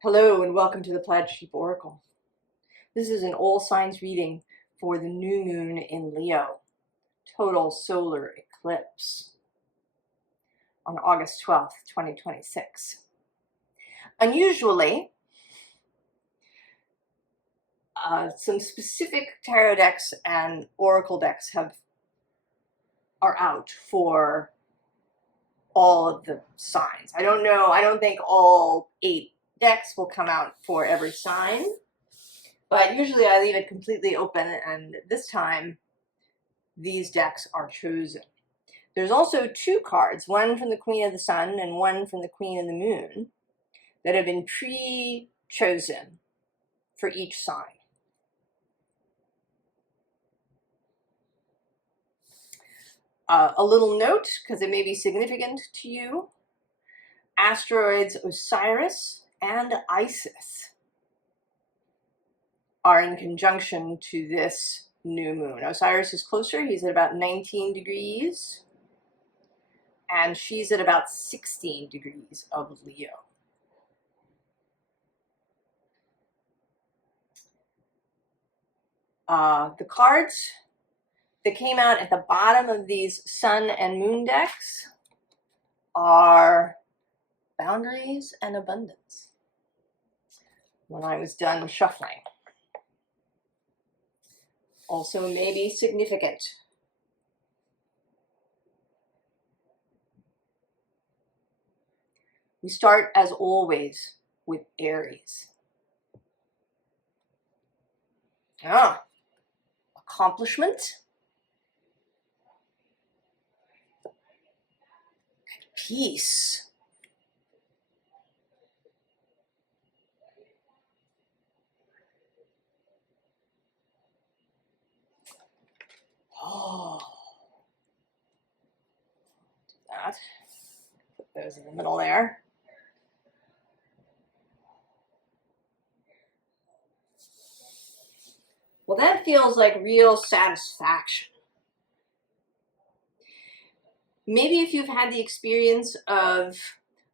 Hello and welcome to the Plaid Sheep Oracle. This is an all signs reading for the new moon in Leo, total solar eclipse on August 12th, 2026. Unusually, some specific tarot decks and oracle decks are out for all of the signs. I don't think all 8 decks will come out for every sign. But usually I leave it completely open, and this time these decks are chosen. There's also 2 cards, one from the Queen of the Sun and one from the Queen of the Moon, that have been pre-chosen for each sign. A little note, because it may be significant to you, asteroids Osiris and Isis are in conjunction to this new moon. Osiris is closer. He's at about 19 degrees. And she's at about 16 degrees of Leo. The cards that came out at the bottom of these sun and moon decks are boundaries and abundance. When I was done shuffling. Also may be significant. We start, as always, with Aries. Accomplishment. Peace. Oh, do that. Put those in the middle there. Well, that feels like real satisfaction. Maybe if you've had the experience of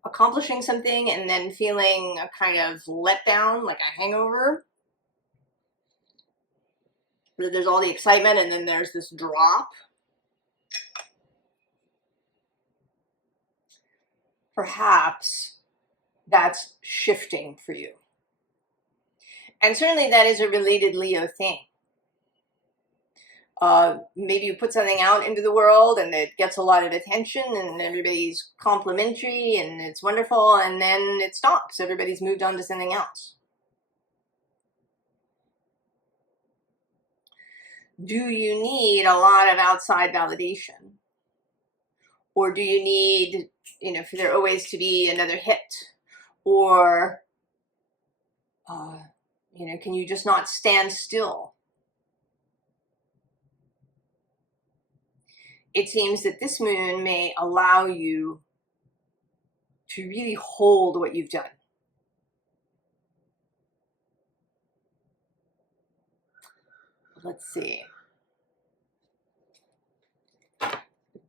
accomplishing something and then feeling a kind of letdown, like a hangover, there's all the excitement and then there's this drop. Perhaps that's shifting for you. And certainly that is a related Leo thing. Maybe you put something out into the world and it gets a lot of attention and everybody's complimentary and it's wonderful, and then it stops. Everybody's moved on to something else. Do you need a lot of outside validation? Or do you need, for there always to be another hit? Or, can you just not stand still? It seems that this moon may allow you to really hold what you've done. Let's see.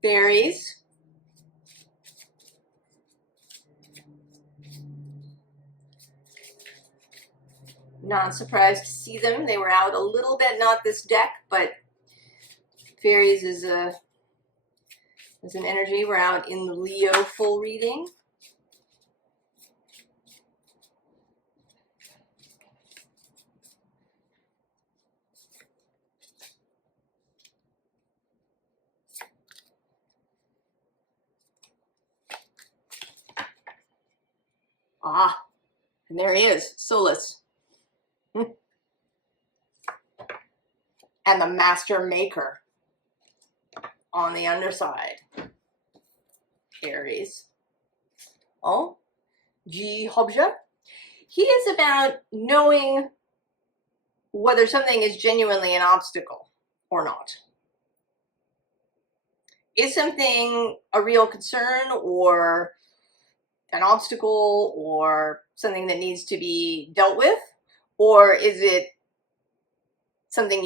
Berries. Not surprised to see them. They were out a little bit, not this deck, but fairies is an energy. We're out in the Leo full reading. And there he is, Solus. And the Master Maker on the underside. Aries. Oh, G Hobja. He is about knowing whether something is genuinely an obstacle or not. Is something a real concern or an obstacle or something that needs to be dealt with? Or is it something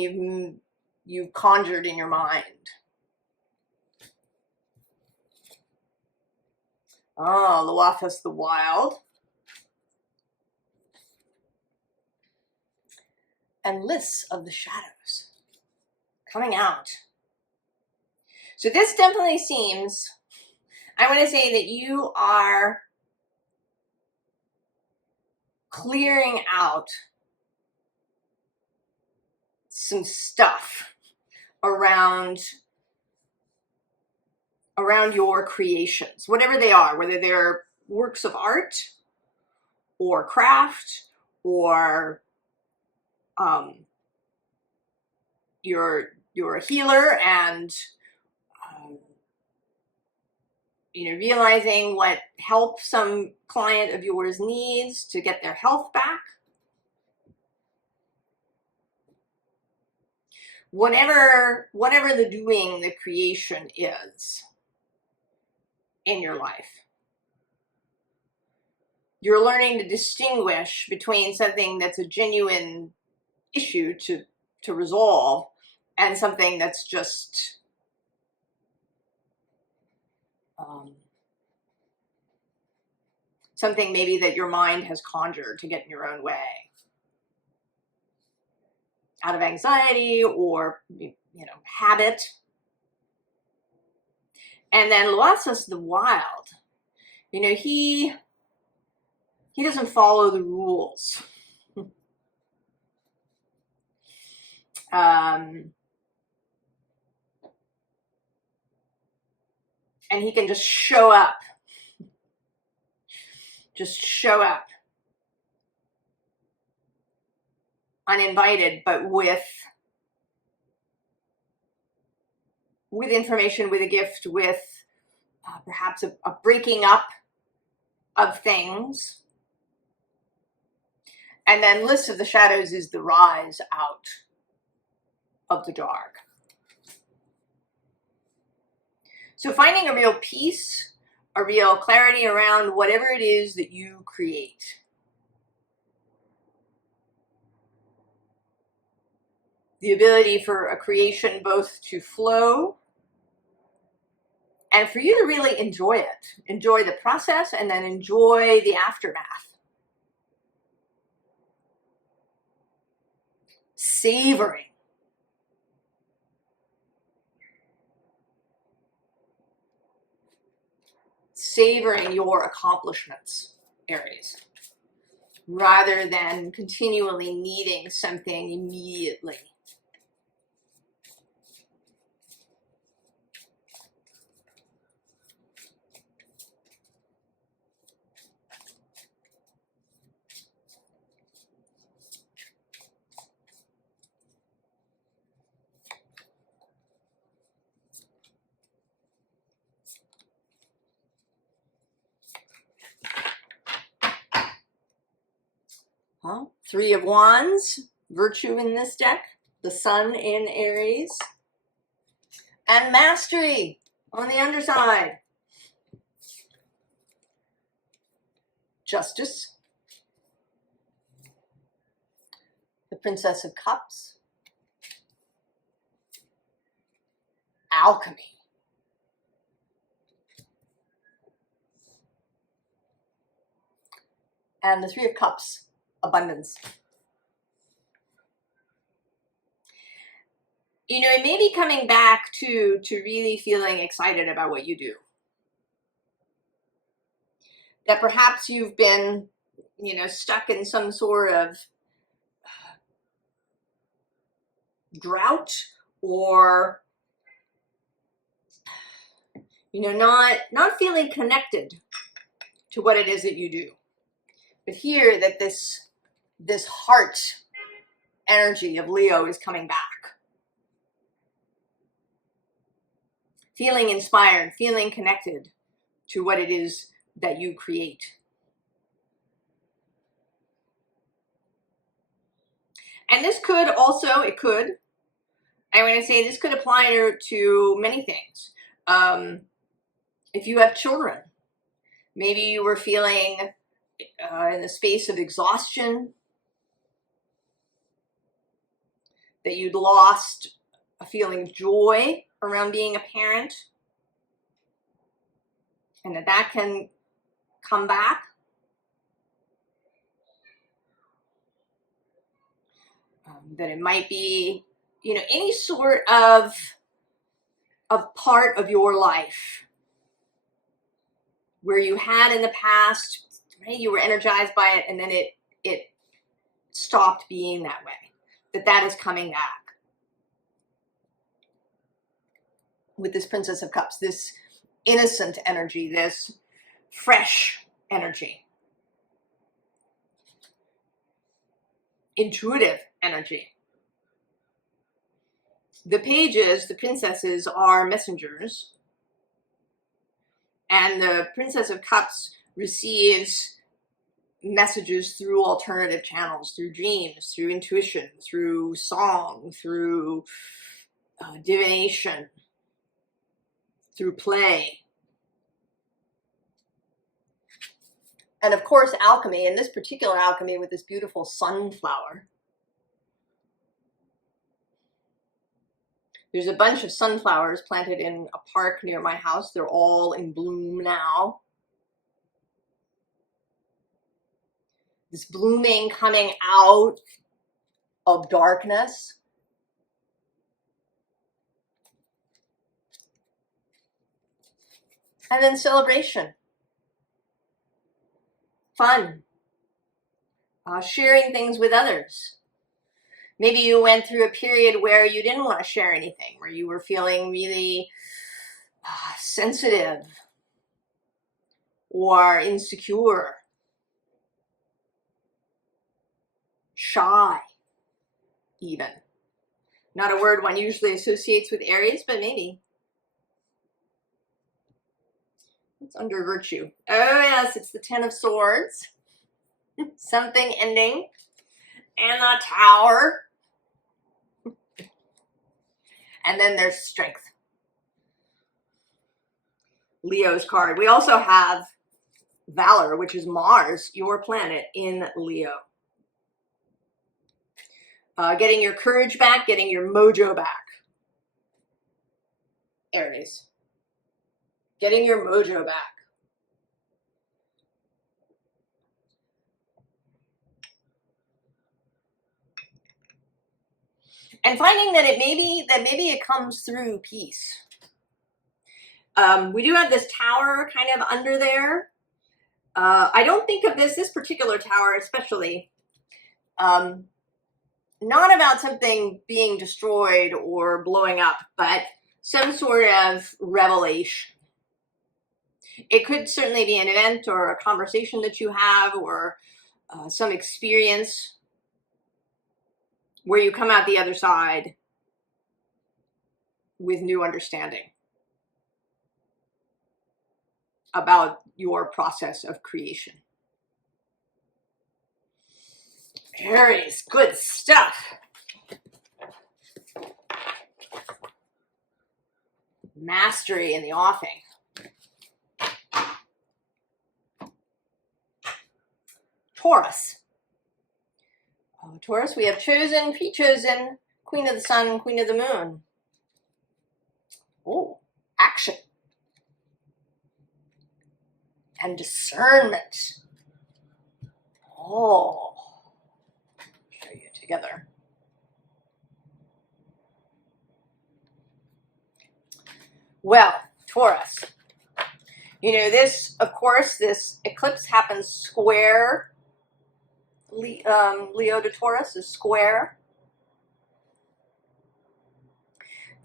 you've conjured in your mind? Oh, Loafus the Wild. and lists of the shadows coming out. So this definitely seems, I want to say that you are clearing out some stuff around your creations, whatever they are, whether they're works of art or craft, or you're a healer and realizing what help some client of yours needs to get their health back. Whatever the doing, the creation is in your life, you're learning to distinguish between something that's a genuine issue to resolve and something that's just something maybe that your mind has conjured to get in your own way, out of anxiety or habit. And then Luasis the Wild, he doesn't follow the rules. And he can just show up uninvited, but with information, with a gift, with perhaps a breaking up of things. And then List of the Shadows is the rise out of the dark. So finding a real peace, a real clarity around whatever it is that you create. The ability for a creation both to flow and for you to really enjoy it. Enjoy the process and then enjoy the aftermath. Savoring. Savoring your accomplishments, Aries, rather than continually needing something immediately. Well, Three of Wands, virtue in this deck, the Sun in Aries, and Mastery on the underside. Justice, the Princess of Cups, Alchemy, and the Three of Cups, Abundance. It may be coming back to really feeling excited about what you do. That perhaps you've been, stuck in some sort of drought, or, not feeling connected to what it is that you do. But here that this heart energy of Leo is coming back. Feeling inspired, feeling connected to what it is that you create. And this could also, I'm going to say this could apply to many things. If you have children, maybe you were feeling in the space of exhaustion, that you'd lost a feeling of joy around being a parent, and that can come back. That it might be, you know, any sort of part of your life where you had in the past, right, you were energized by it, and then it stopped being that way, that is coming back. With this Princess of Cups, this innocent energy, this fresh energy, intuitive energy. The pages, the princesses, are messengers, and the Princess of Cups receives messages through alternative channels, through dreams, through intuition, through song, through divination, through play. And of course, alchemy, and this particular alchemy with this beautiful sunflower. There's a bunch of sunflowers planted in a park near my house. They're all in bloom now. This blooming coming out of darkness. And then celebration. Fun. Sharing things with others. Maybe you went through a period where you didn't want to share anything, where you were feeling really sensitive or insecure, shy even. Not a word one usually associates with Aries, but maybe. It's under virtue. Oh yes, it's the Ten of Swords. Something ending. And the Tower. And then there's strength. Leo's card. We also have Valor, which is Mars, your planet, in Leo. Getting your courage back, getting your mojo back. Aries. Getting your mojo back. And finding that maybe it comes through peace. We do have this tower kind of under there. I don't think of this particular tower especially, not about something being destroyed or blowing up, but some sort of revelation. It could certainly be an event or a conversation that you have, or some experience where you come out the other side with new understanding about your process of creation. Aries, good stuff. Mastery in the offing. Taurus. Taurus, we have chosen, pre-chosen, Queen of the Sun, Queen of the Moon. Oh, action. And discernment. Oh, show you together. Well, Taurus, you know, this, of course, this eclipse happens square. Leo to Taurus is square.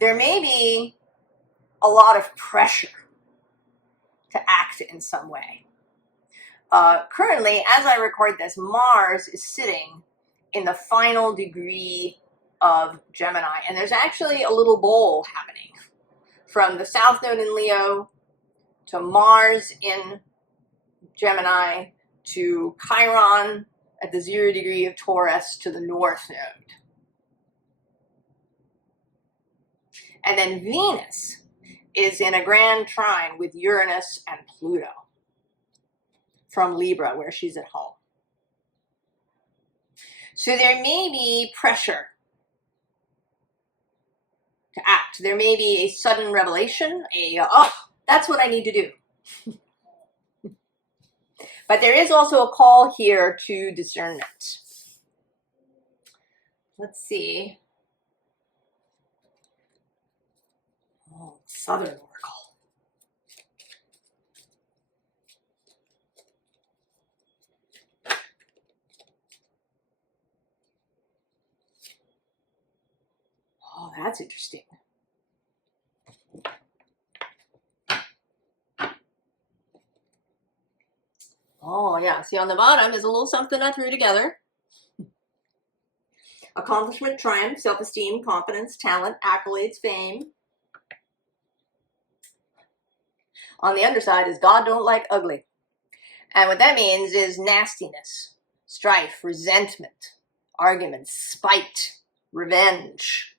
There may be a lot of pressure to act in some way. Currently, as I record this, Mars is sitting in the final degree of Gemini, and there's actually a little bowl happening from the South Node in Leo to Mars in Gemini to Chiron at the 0 degree of Taurus to the North Node. And then Venus is in a grand trine with Uranus and Pluto from Libra, where she's at home. So there may be pressure to act. There may be a sudden revelation, oh, that's what I need to do. But there is also a call here to discernment. Let's see. Oh, Southern Oracle. Oh, that's interesting. Oh, yeah. See, on the bottom is a little something I threw together. Accomplishment, triumph, self-esteem, confidence, talent, accolades, fame. On the underside is God don't like ugly. And what that means is nastiness, strife, resentment, arguments, spite, revenge.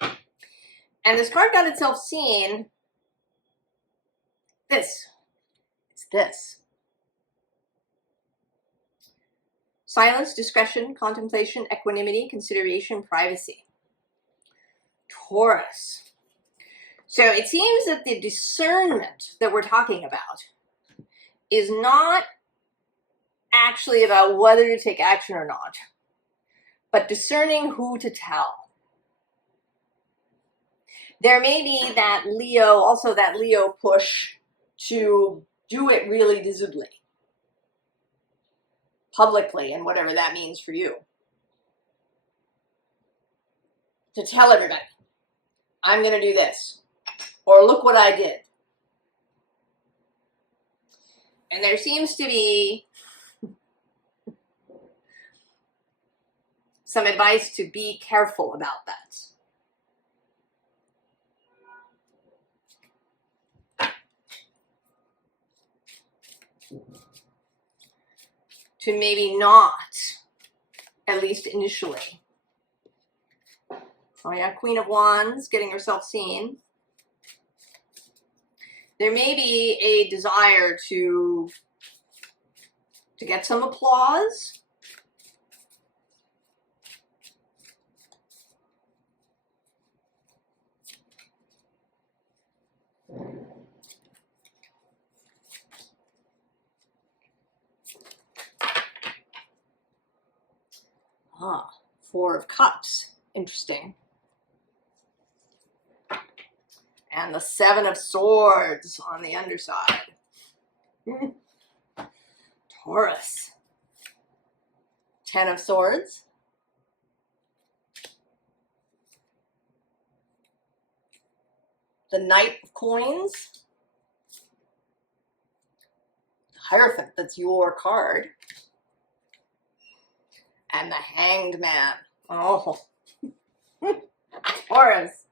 And this card got itself seen. This. It's this. Silence, discretion, contemplation, equanimity, consideration, privacy. Taurus. So it seems that the discernment that we're talking about is not actually about whether to take action or not, but discerning who to tell. There may be that Leo push to do it really visibly, publicly, and whatever that means for you. To tell everybody, I'm going to do this, or look what I did. And there seems to be some advice to be careful about that. To maybe not, at least initially. Oh yeah, Queen of Wands, getting herself seen. There may be a desire to get some applause. Ah, Four of Cups. Interesting. And the Seven of Swords on the underside. Taurus. Ten of Swords. The Knight of Coins. Hierophant, that's your card. And the Hanged Man. Oh, Taurus.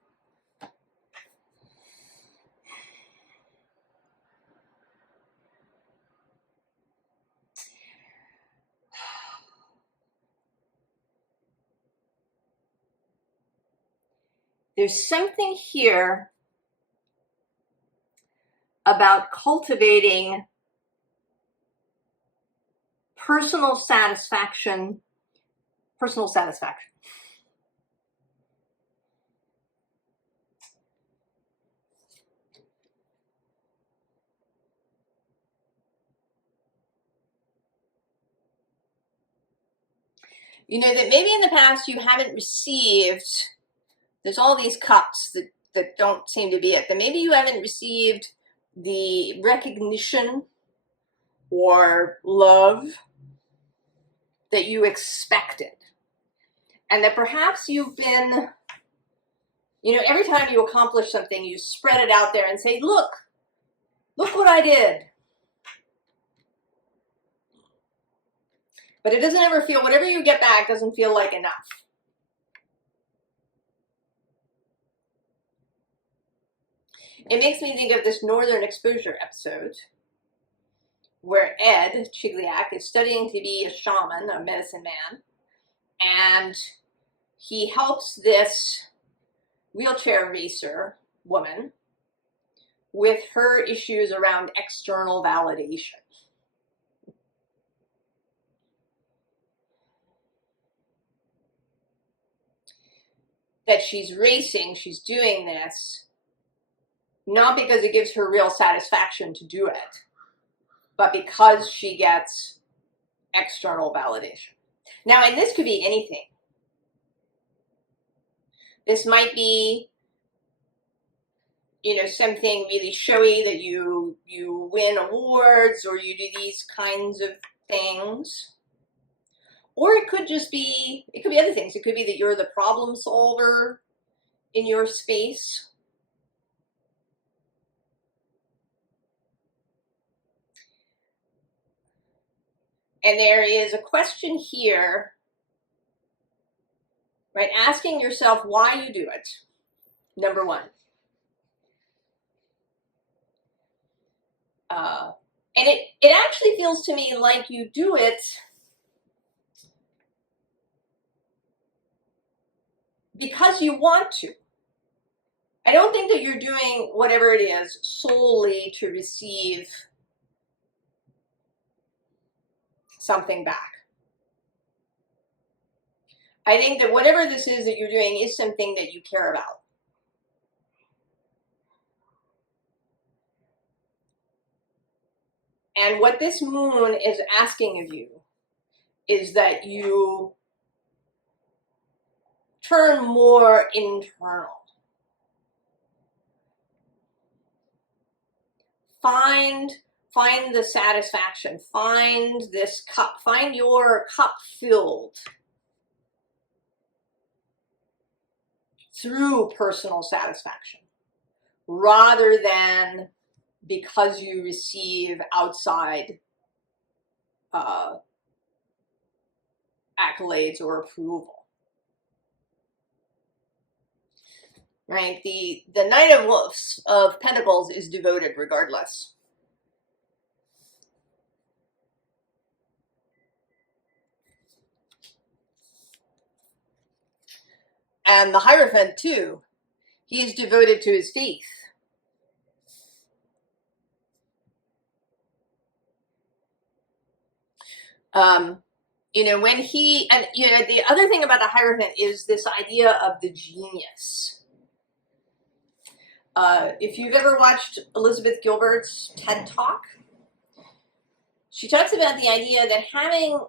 There's something here about cultivating personal satisfaction. You know, that maybe in the past you haven't received, there's all these cups that don't seem to be it, that maybe you haven't received the recognition or love that you expected. And that perhaps you've been, you know, every time you accomplish something, you spread it out there and say, look what I did. But it doesn't ever feel, whatever you get back doesn't feel like enough. It makes me think of this Northern Exposure episode where Ed Chigliak is studying to be a shaman, a medicine man, and he helps this wheelchair racer woman with her issues around external validation. That she's racing, she's doing this, not because it gives her real satisfaction to do it, but because she gets external validation. Now, and this could be anything. This might be, you know, something really showy that you win awards or you do these kinds of things. Or it could just be, it could be other things. It could be that you're the problem solver in your space. And there is a question here, right? Asking yourself why you do it, number one. And it actually feels to me like you do it because you want to. I don't think that you're doing whatever it is solely to receive something back. I think that whatever this is that you're doing is something that you care about. And what this moon is asking of you is that you turn more internal. Find the satisfaction, find this cup, find your cup filled through personal satisfaction, rather than because you receive outside accolades or approval. Right? The Knight of Pentacles is devoted regardless. And the Hierophant too. He is devoted to his faith. You know, when he, and you know, the other thing about the Hierophant is this idea of the genius. If you've ever watched Elizabeth Gilbert's TED Talk, she talks about the idea that having,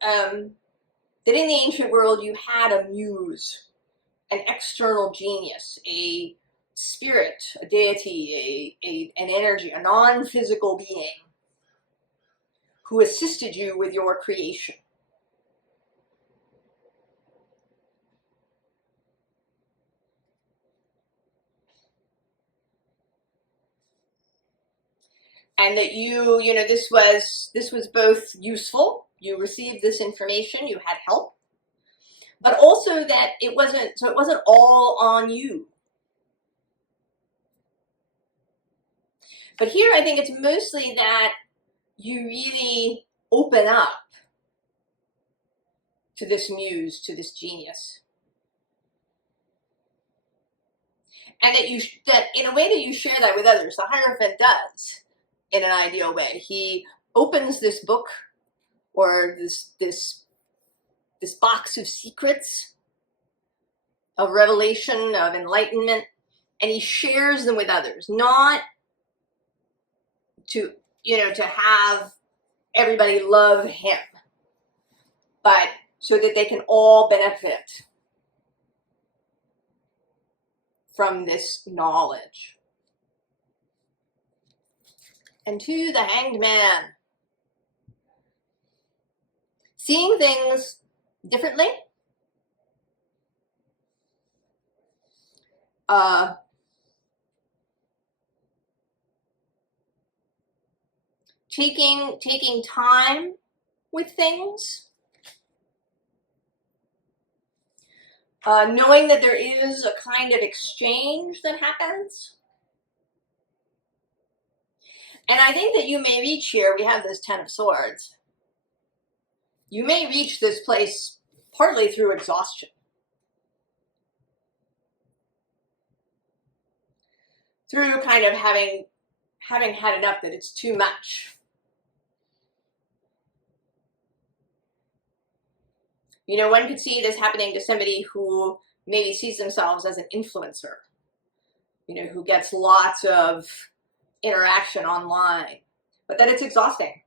that in the ancient world you had a muse, an external genius, a spirit, a deity, an energy, a non-physical being who assisted you with your creation. And that you know, this was both useful, you received this information, you had help, but also that it wasn't all on you. But here I think it's mostly that you really open up to this muse, to this genius. And that in a way that you share that with others. The Hierophant does, in an ideal way. He opens this book or this box of secrets, of revelation, of enlightenment, and he shares them with others, not to, you know, to have everybody love him, but so that they can all benefit from this knowledge. And to the Hanged Man, seeing things differently, taking time with things, knowing that there is a kind of exchange that happens. And I think that you may reach here, we have this Ten of Swords. You may reach this place partly through exhaustion. Through kind of having had enough, that it's too much. You know, one could see this happening to somebody who maybe sees themselves as an influencer, you know, who gets lots of interaction online, but that it's exhausting.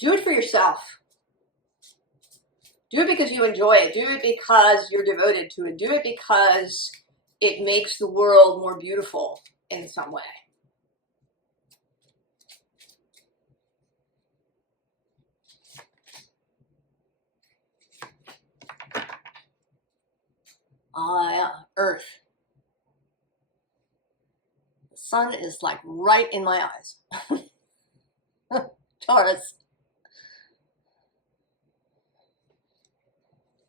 Do it for yourself. Do it because you enjoy it. Do it because you're devoted to it. Do it because it makes the world more beautiful in some way. Ah, yeah, Earth. The sun is like right in my eyes. Taurus.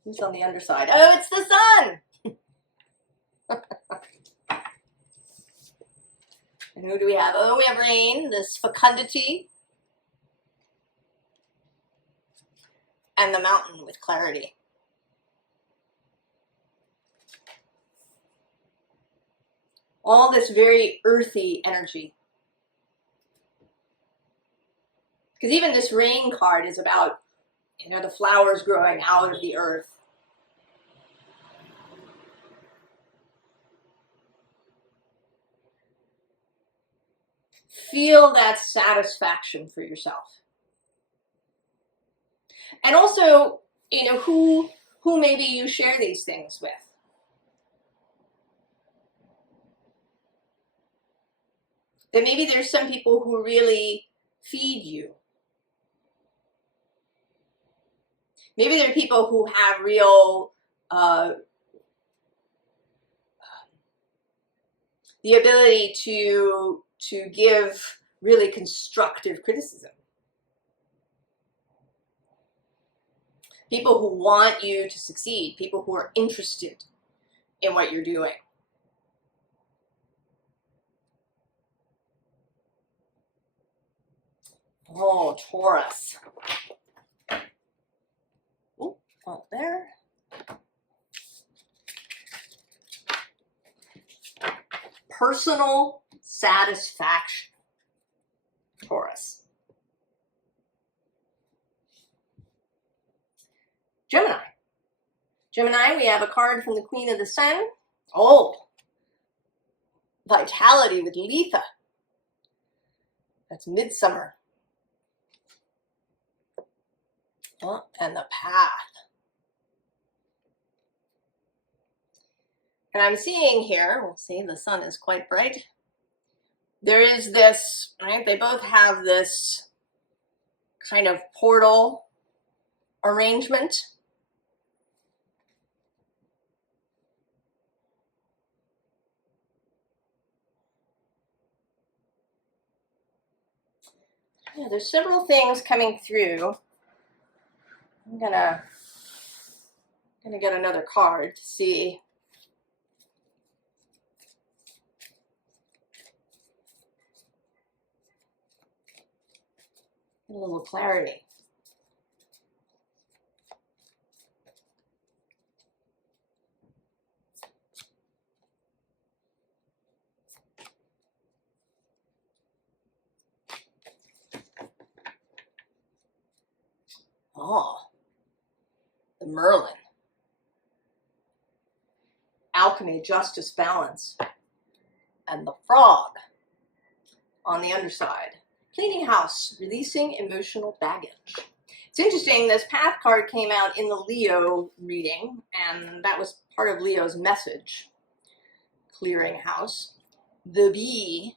Who's on the underside? Oh, it's the sun! And who do we have? Oh, we have rain, this fecundity, and the mountain with clarity. All this very earthy energy. Because even this rain card is about, you know, the flowers growing out of the earth. Feel that satisfaction for yourself. And also, you know, who maybe you share these things with. That maybe there's some people who really feed you. Maybe there are people who have real the ability to give really constructive criticism. People who want you to succeed, people who are interested in what you're doing. Oh, Taurus. Oh, up there. Personal satisfaction. Taurus. Gemini. Gemini, we have a card from the Queen of the Sun. Oh, vitality with Letha. That's midsummer. Oh, and the path. And I'm seeing here, we'll see, the sun is quite bright. There is this, right? They both have this kind of portal arrangement. Yeah, there's several things coming through. I'm gonna get another card to see. Get a little clarity. Oh, the Merlin. Alchemy, justice, balance. And the frog on the underside. Cleaning house, releasing emotional baggage. It's interesting, this path card came out in the Leo reading, and that was part of Leo's message. Clearing house. The bee.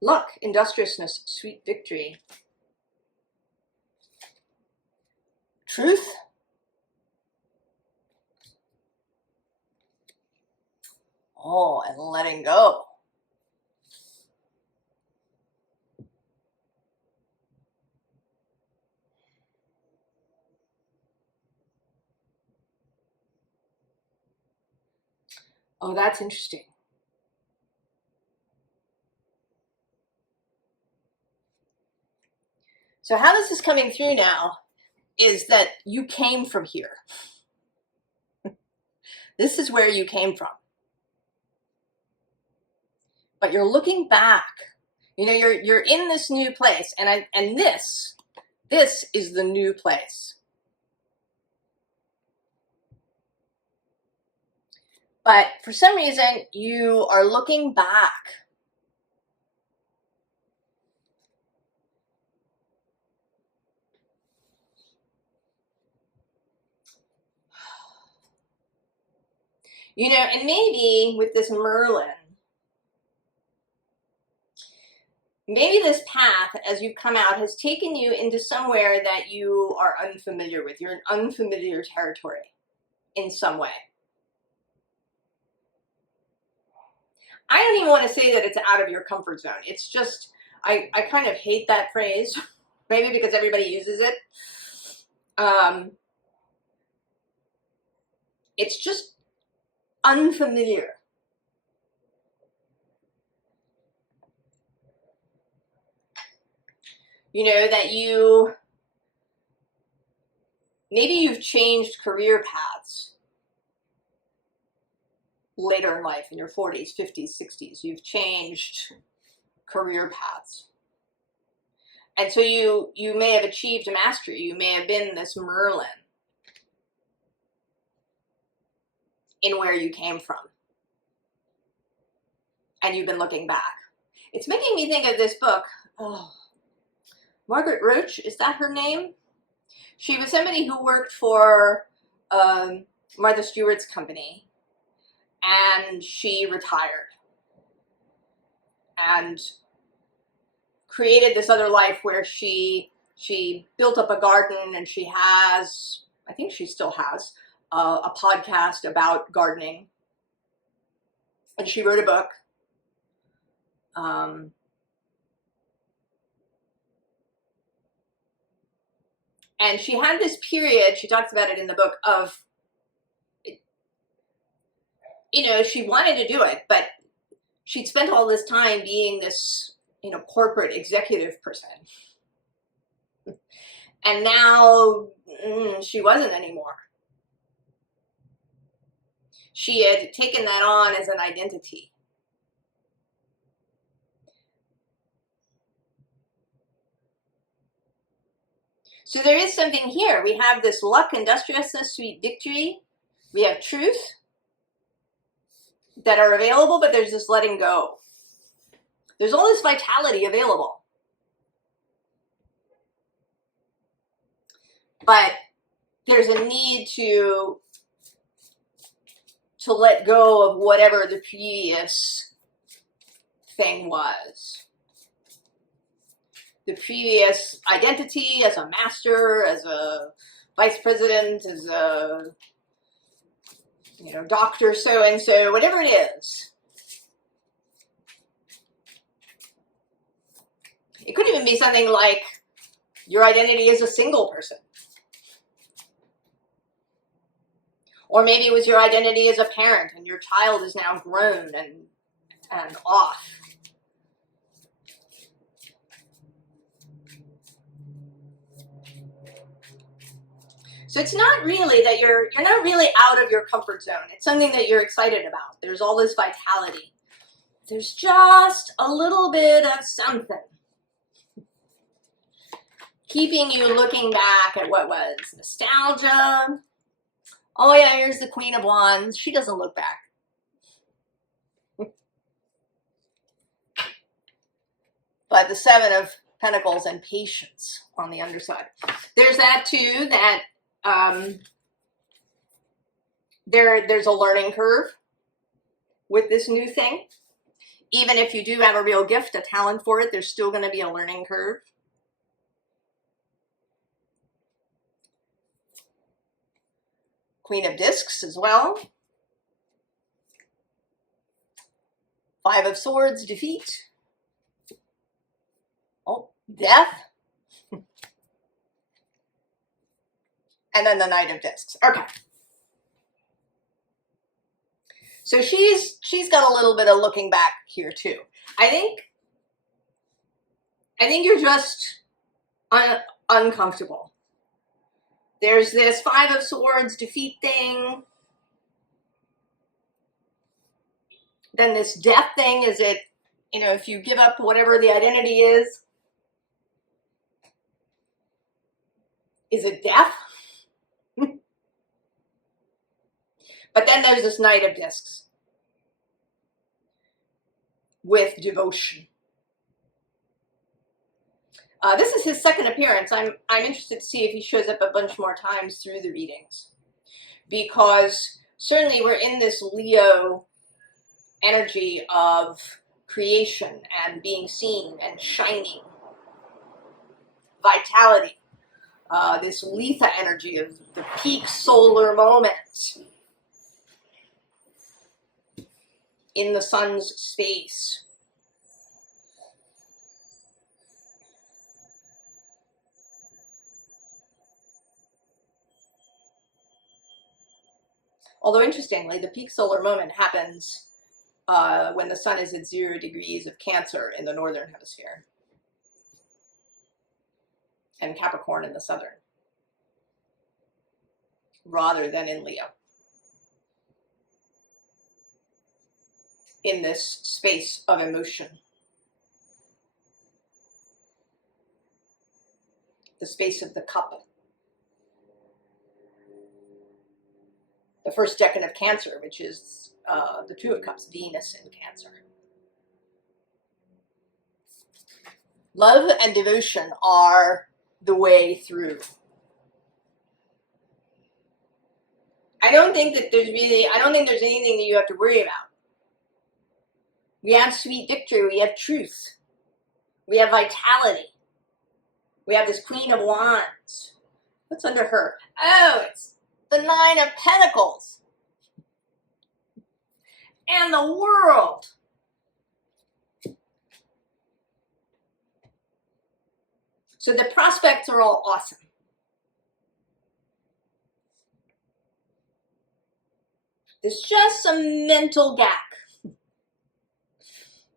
Luck, industriousness, sweet victory. Truth. Oh, and letting go. Oh, that's interesting. So how this is coming through now is that you came from here. This is where you came from. But you're looking back. You know, you're in this new place, and this is the new place. But for some reason, you are looking back You know, and maybe with this Merlin, maybe this path, as you've come out, has taken you into somewhere that you are unfamiliar with. You're in unfamiliar territory in some way. I don't even want to say that it's out of your comfort zone. It's just, I kind of hate that phrase, maybe because everybody uses it. It's just unfamiliar. You know, that maybe you've changed career paths later in life, in your 40s, 50s, 60s. You've changed career paths. And so you may have achieved mastery. You may have been this Merlin in where you came from. And you've been looking back. It's making me think of this book. Oh, Margaret Roach, is that her name? She was somebody who worked for Martha Stewart's company, and she retired and created this other life where she built up a garden, and she has, I think she still has, a podcast about gardening, and she wrote a book. And she had this period, she talks about it in the book, of, you know, she wanted to do it, but she'd spent all this time being this, you know, corporate executive person. And now she wasn't anymore. She had taken that on as an identity. So there is something here. We have this luck, industriousness, sweet victory. We have truth that are available, but there's this letting go. There's all this vitality available. But there's a need to let go of whatever the previous thing was. The previous identity as a master, as a vice president, as a, you know, doctor so-and-so, whatever it is. It could even be something like your identity as a single person. Or maybe it was your identity as a parent and your child is now grown and off. So it's not really that you're not really out of your comfort zone. It's something that you're excited about. There's all this vitality. There's just a little bit of something keeping you looking back at what was nostalgia. Oh yeah, here's the Queen of Wands. She doesn't look back. But the Seven of Pentacles and patience on the underside. There's that too, that there's a learning curve with this new thing. Even if you do have a real gift, a talent for it, there's still going to be a learning curve. Queen of Discs as well. Five of Swords, defeat. Oh, death. And then the Knight of Discs. Okay. So she's got a little bit of looking back here too. I think you're just uncomfortable. There's this Five of Swords defeat thing. Then this death thing, is it, you know, if you give up whatever the identity is it death? But then there's this Knight of Discs with devotion. This is his second appearance. I'm interested to see if he shows up a bunch more times through the readings, because certainly we're in this Leo energy of creation and being seen and shining, vitality, this Letha energy of the peak solar moment in the sun's space. Although interestingly, the peak solar moment happens when the sun is at 0 degrees of Cancer in the northern hemisphere and Capricorn in the southern, rather than in Leo, in this space of emotion, the space of the cup, the first decan of Cancer, which is the Two of Cups, Venus in Cancer. Love and devotion are the way through. I don't think there's anything that you have to worry about. We have sweet victory, we have truth, we have vitality. We have this Queen of Wands. What's under her? Oh, it's the Nine of Pentacles. And the World. So the prospects are all awesome. There's just some mental gap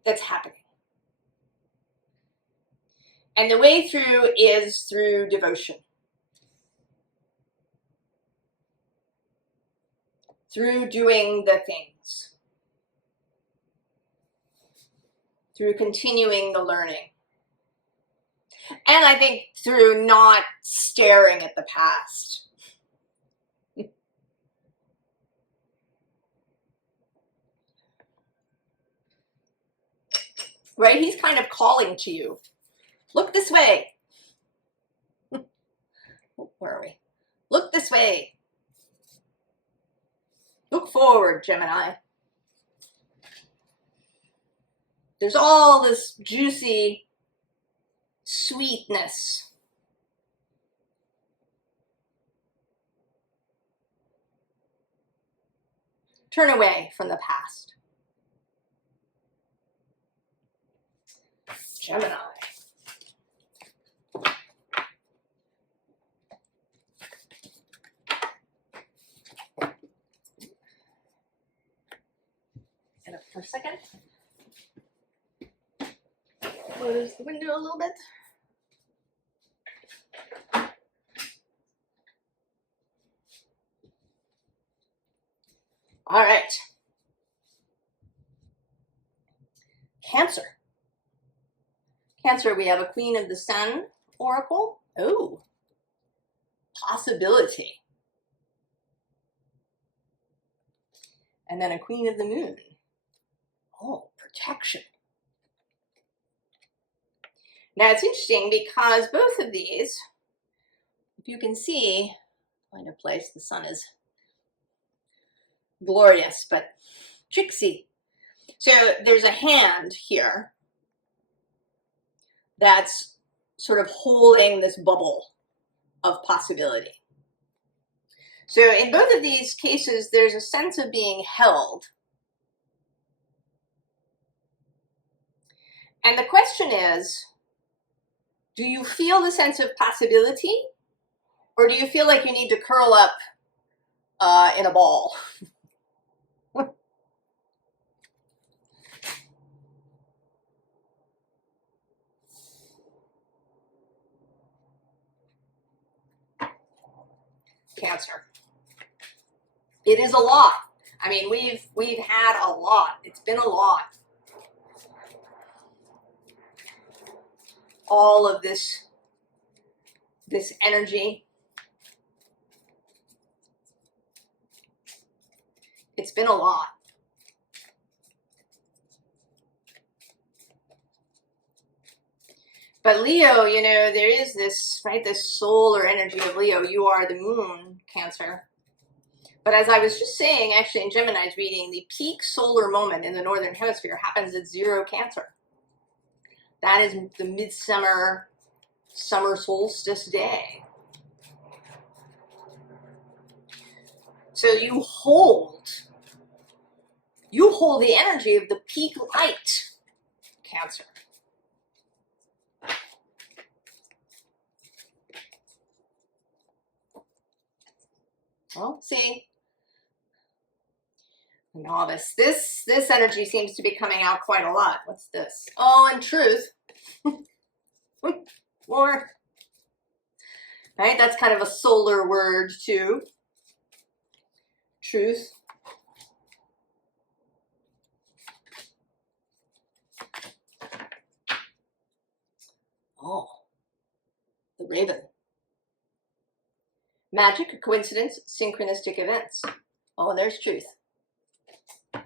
that's happening. And the way through is through devotion. Through doing the things. Through continuing the learning. And I think through not staring at the past. Right? He's kind of calling to you. Look this way. Where are we? Look this way. Look forward, Gemini. There's all this juicy sweetness. Turn away from the past. Gemini. Get up for a second. Close the window a little bit. All right. Cancer. Cancer, we have a Queen of the Sun oracle. Oh, possibility. And then a Queen of the Moon. Oh, protection. Now it's interesting because both of these, if you can see, find a place, the sun is glorious, but tricksy. So there's a hand here that's sort of holding this bubble of possibility. So in both of these cases, there's a sense of being held. And the question is, do you feel the sense of possibility, or do you feel like you need to curl up in a ball? Cancer. It is a lot. I mean, we've had a lot. It's been a lot. All of this energy. It's been a lot. But Leo, you know, there is this, right, this solar energy of Leo. You are the moon, Cancer. But as I was just saying, actually in Gemini's reading, the peak solar moment in the Northern Hemisphere happens at 0 Cancer. That is the midsummer, summer solstice day. So you hold the energy of the peak light, Cancer. Well, see, novice. This energy seems to be coming out quite a lot. What's this? Oh, and truth. More. Right? That's kind of a solar word too. Truth. Oh, the raven. Magic, coincidence, synchronistic events. Oh, and there's truth. The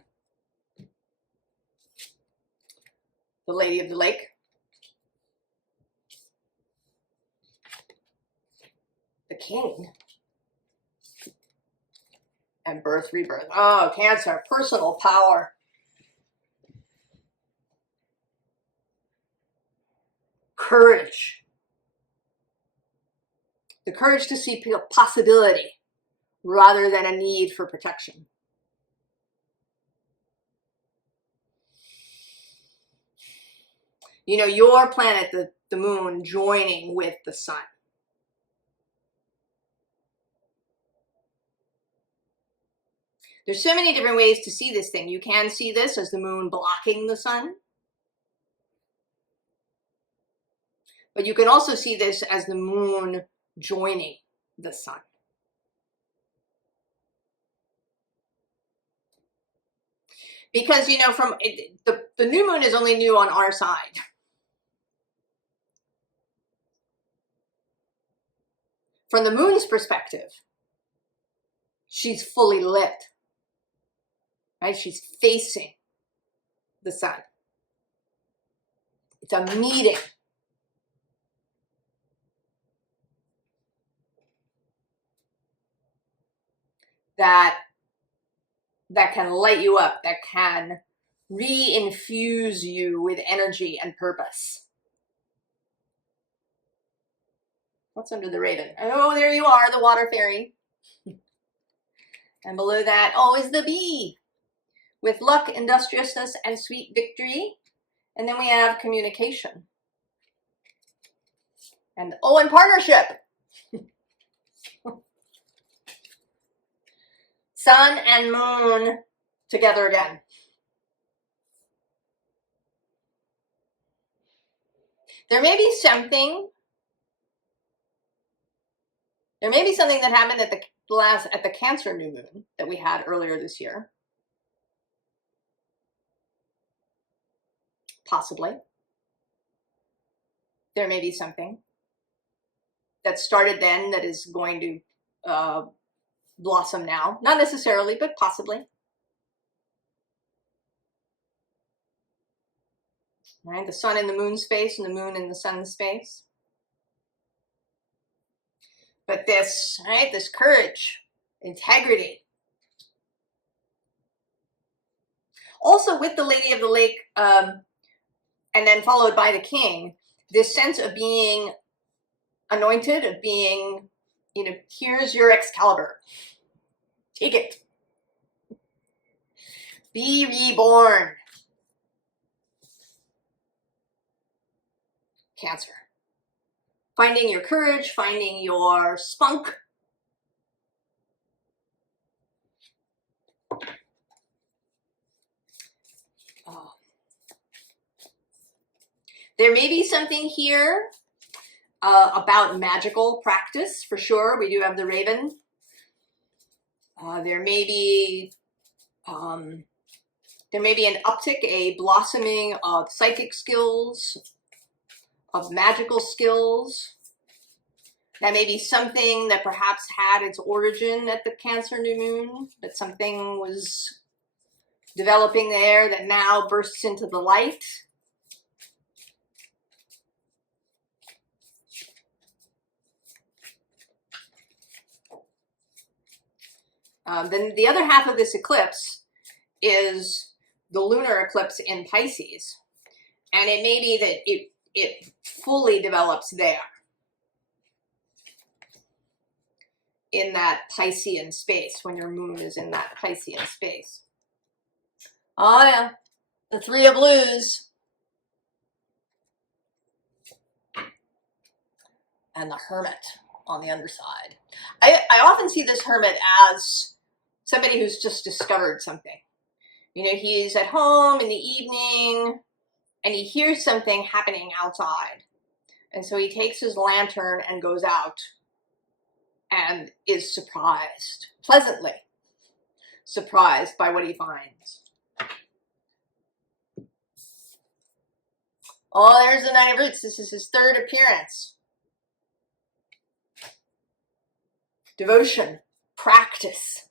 Lady of the Lake. The King. And birth, rebirth. Oh, Cancer, personal power. Courage. The courage to see possibility rather than a need for protection. You know, your planet, the moon, joining with the sun. There's so many different ways to see this thing. You can see this as the moon blocking the sun. But you can also see this as the moon joining the sun. Because, you know, from the new moon is only new on our side. From the moon's perspective, she's fully lit. Right? She's facing the sun. It's a meeting. That can light you up, that can re-infuse you with energy and purpose. What's under the raven? Oh, there you are, the water fairy. And below that, oh, is the bee. With luck, industriousness, and sweet victory. And then we have communication. And oh, and partnership. Sun and moon together again. There may be something that happened at the Cancer new moon that we had earlier this year. Possibly. There may be something that started then that is going to blossom now. Not necessarily, but possibly. Right? The sun in the moon space and the moon in the sun space. But this, right, this courage, integrity. Also with the Lady of the Lake, and then followed by the King, this sense of being anointed, of being, you know, here's your Excalibur. Take it. Be reborn. Cancer. Finding your courage, finding your spunk. There may be something here about magical practice, for sure. We do have the raven. There may be an uptick, a blossoming of psychic skills, of magical skills. That may be something that perhaps had its origin at the Cancer new moon, that something was developing there that now bursts into the light. Then the other half of this eclipse is the lunar eclipse in Pisces. And it may be that it fully develops there, in that Piscean space, when your moon is in that Piscean space. Oh yeah, the Three of Blues. And the Hermit on the underside. I often see this Hermit as somebody who's just discovered something. You know, he's at home in the evening and he hears something happening outside. And so he takes his lantern and goes out and is surprised, pleasantly surprised by what he finds. Oh, there's the Nine of Roots. This is his third appearance. Devotion, practice.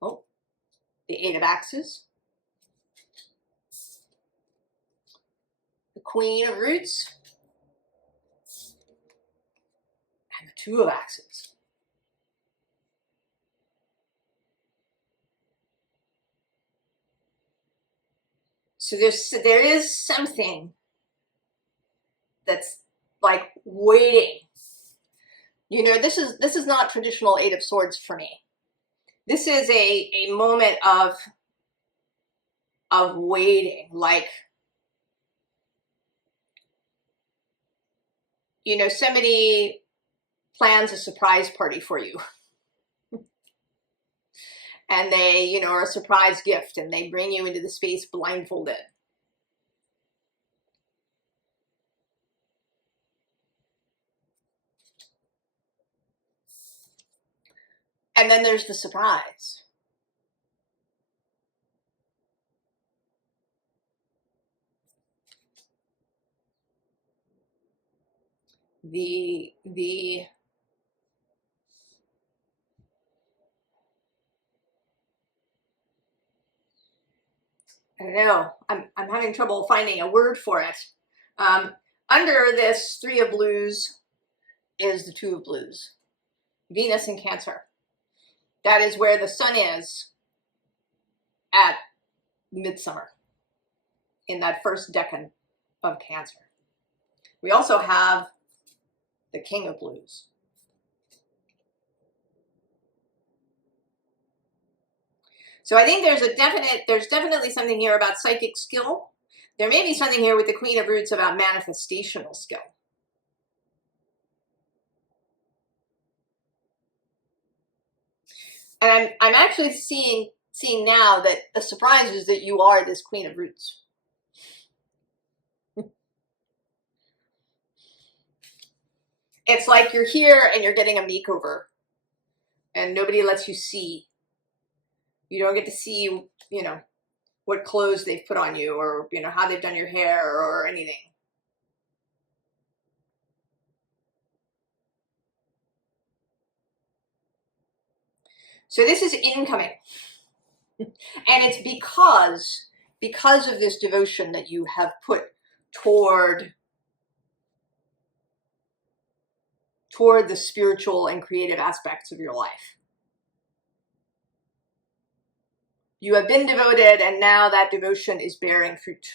Oh, the Eight of Axes. The Queen of Roots. And the Two of Axes. So there is something that's like waiting. You know, this is not traditional Eight of Swords for me. This is a moment of waiting, like, you know, somebody plans a surprise party for you. And they, you know, are a surprise gift and they bring you into the space blindfolded. And then there's the surprise. I don't know, I'm having trouble finding a word for it. Under this Three of Blues is the Two of Blues. Venus in Cancer. That is where the sun is at midsummer, in that first decan of Cancer. We also have the King of Blues. So I think there's definitely something here about psychic skill. There may be something here with the Queen of Roots about manifestational skill. And I'm actually seeing now that the surprise is that you are this Queen of Roots. It's like you're here and you're getting a makeover and nobody lets you see. You don't get to see, you know, what clothes they've put on you, or, you know, how they've done your hair or anything. So this is incoming. And it's because of this devotion that you have put toward the spiritual and creative aspects of your life. You have been devoted, and now that devotion is bearing fruit.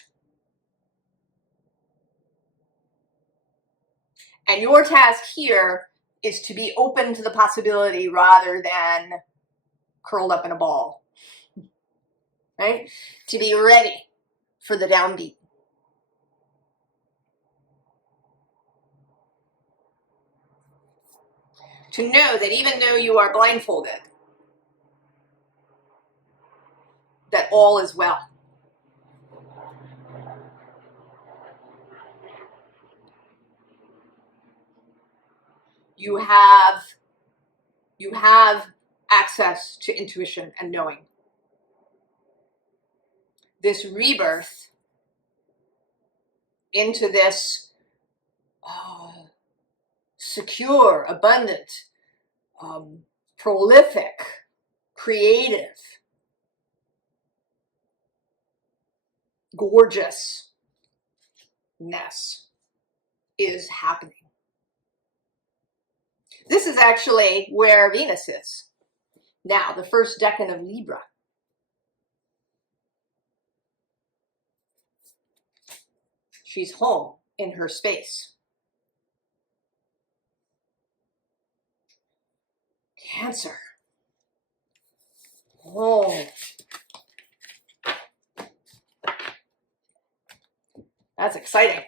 And your task here is to be open to the possibility rather than curled up in a ball, right? To be ready for the downbeat. To know that even though you are blindfolded, that all is well. You have access to intuition and knowing. This rebirth into this secure, abundant, prolific, creative, gorgeousness is happening. This is actually where Venus is. Now, the first decan of Libra. She's home in her space. Cancer. Oh. That's exciting.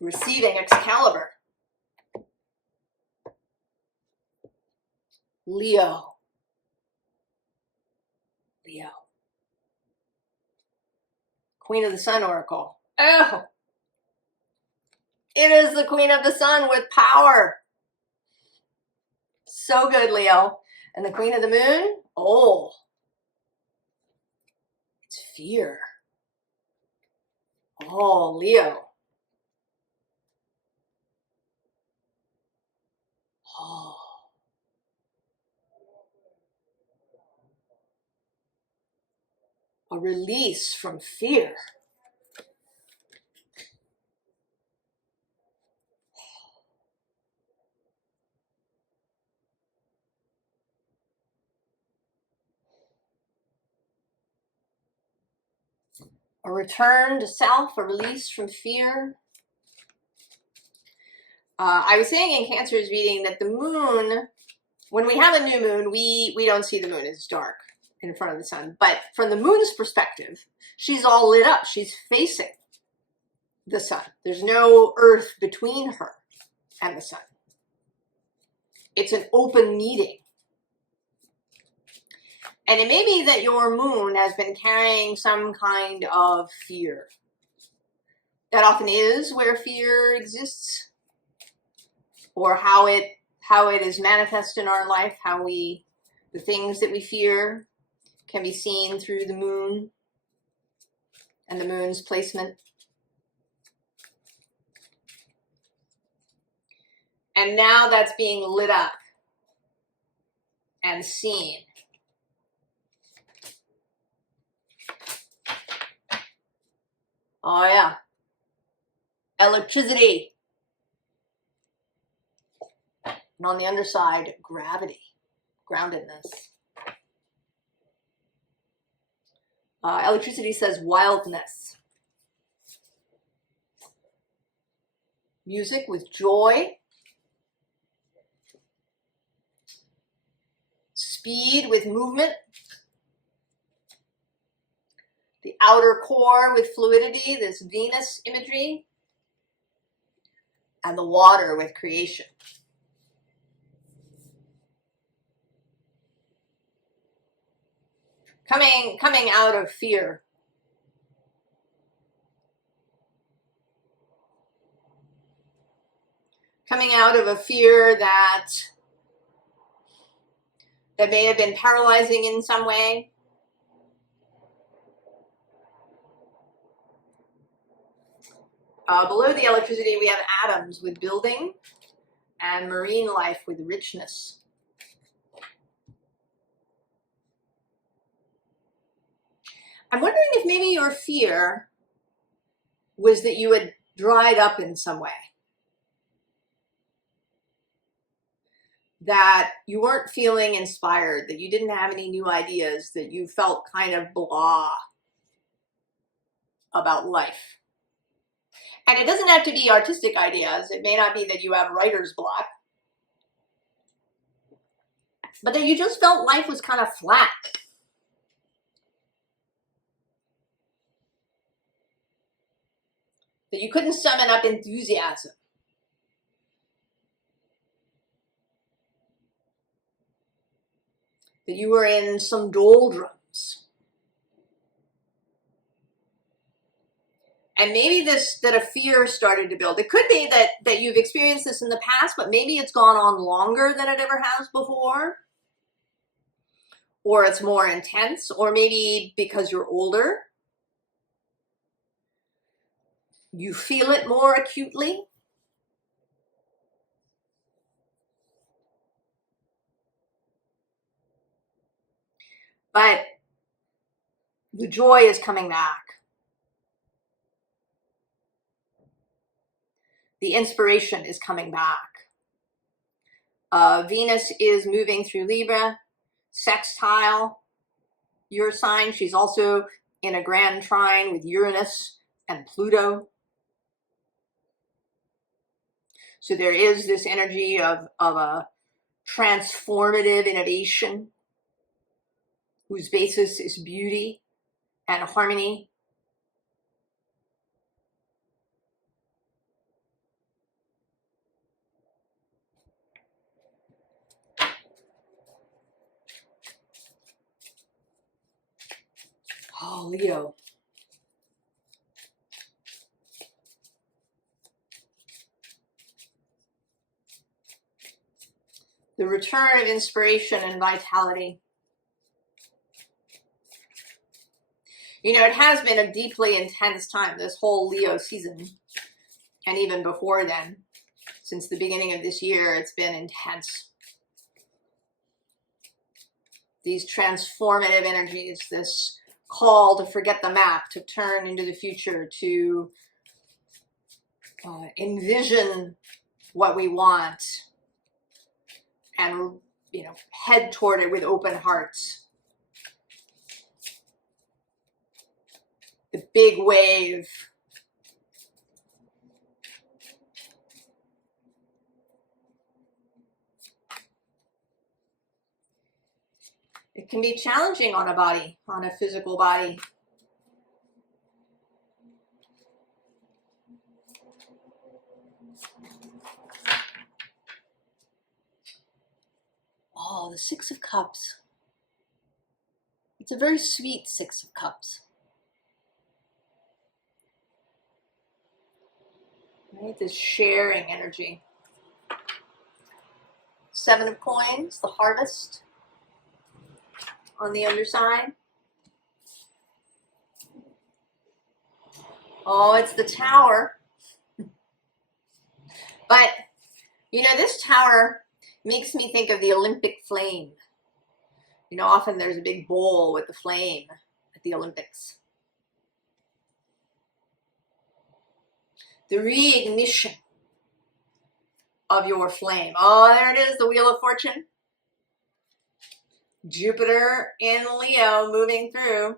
Receiving Excalibur. Leo. Leo. Queen of the Sun Oracle. Oh! It is the Queen of the Sun with power. So good, Leo. And the Queen of the Moon? Oh. It's fear. Oh, Leo. Oh. A release from fear. A return to self, a release from fear. I was saying in Cancer's reading that the moon, when we have a new moon, we don't see the moon. It's dark in front of the sun. But from the moon's perspective, she's all lit up. She's facing the sun. There's no earth between her and the sun. It's an open meeting. And it may be that your moon has been carrying some kind of fear. That often is where fear exists, or how it is manifest in our life, the things that we fear can be seen through the moon and the moon's placement. And now that's being lit up and seen. Oh yeah. Electricity. And on the underside, gravity, groundedness. Electricity says wildness. Music with joy. Speed with movement. The outer core with fluidity, this Venus imagery. And the water with creation. Coming out of fear. Coming out of a fear that may have been paralyzing in some way. Below the electricity, we have atoms with building and marine life with richness. I'm wondering if maybe your fear was that you had dried up in some way. That you weren't feeling inspired, that you didn't have any new ideas, that you felt kind of blah about life. And it doesn't have to be artistic ideas. It may not be that you have writer's block. But that you just felt life was kind of flat. That you couldn't summon up enthusiasm. That you were in some doldrums. And maybe that a fear started to build. It could be that you've experienced this in the past, but maybe it's gone on longer than it ever has before. Or it's more intense, or maybe because you're older, you feel it more acutely. But the joy is coming back. The inspiration is coming back. Venus is moving through Libra, sextile your sign. She's also in a grand trine with Uranus and Pluto. So there is this energy of a transformative innovation whose basis is beauty and harmony. Oh, Leo. The return of inspiration and vitality. You know, it has been a deeply intense time, this whole Leo season. And even before then, since the beginning of this year, it's been intense. These transformative energies, this call to forget the map, to turn into the future, to envision what we want and, you know, head toward it with open hearts. The big wave. It can be challenging on a body, on a physical body. Oh, the Six of Cups. It's a very sweet Six of Cups. Right? This sharing energy. Seven of Coins, the Harvest on the underside. Oh, it's the Tower. But, you know, this Tower makes me think of the Olympic flame. You know, often there's a big bowl with the flame at the Olympics. The reignition of your flame. Oh, there it is, the Wheel of Fortune. Jupiter in Leo moving through.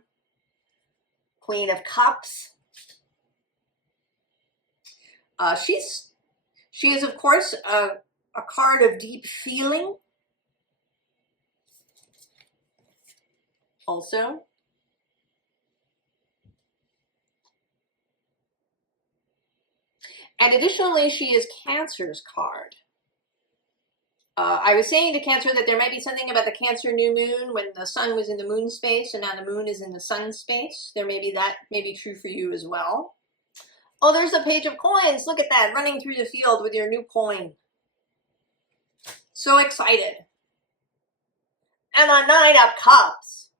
Queen of Cups. She is, of course, a card of deep feeling. Also. And additionally, she is Cancer's card. I was saying to Cancer that there might be something about the Cancer new moon when the sun was in the moon space and now the moon is in the sun space. There may be that may be true for you as well. Oh, there's a Page of Coins. Look at that, running through the field with your new coin. So excited. And a Nine of Cups.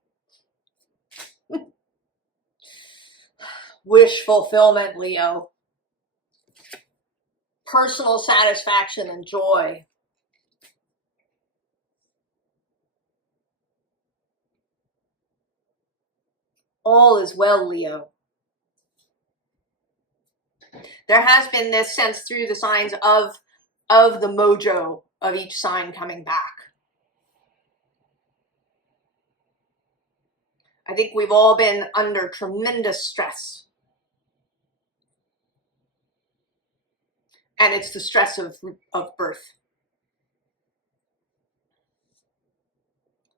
Wish fulfillment, Leo. Personal satisfaction and joy. All is well, Leo. There has been this sense through the signs of the mojo of each sign coming back. I think we've all been under tremendous stress. And it's the stress of birth.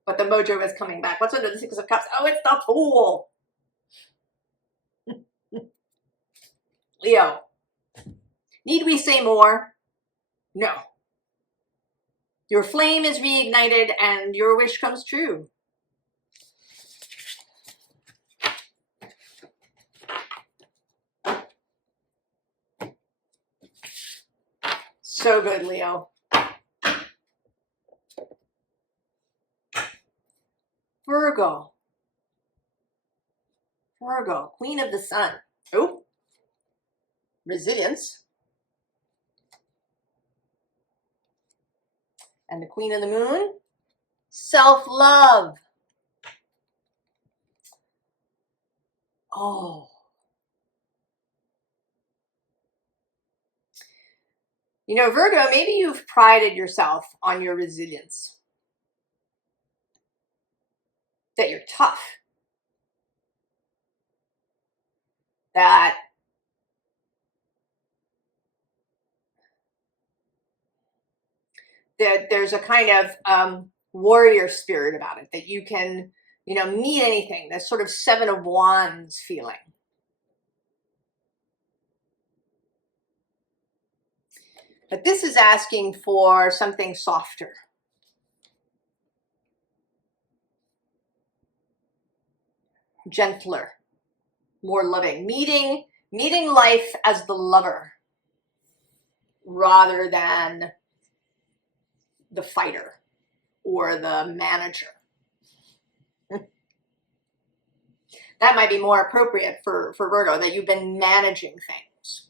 But the mojo is coming back. What's under the Six of Cups? Oh, it's the Fool. Leo. Need we say more? No. Your flame is reignited and your wish comes true. So good, Leo. Virgo. Virgo, Queen of the Sun. Oh, resilience. And the Queen of the Moon, self-love. Oh. You know, Virgo, maybe you've prided yourself on your resilience, that you're tough, that there's a kind of warrior spirit about it, that you can, you know, meet anything. That sort of 7 of Wands feeling. But this is asking for something softer. Gentler, more loving. Meeting life as the lover rather than the fighter or the manager. That might be more appropriate for Virgo, that you've been managing things.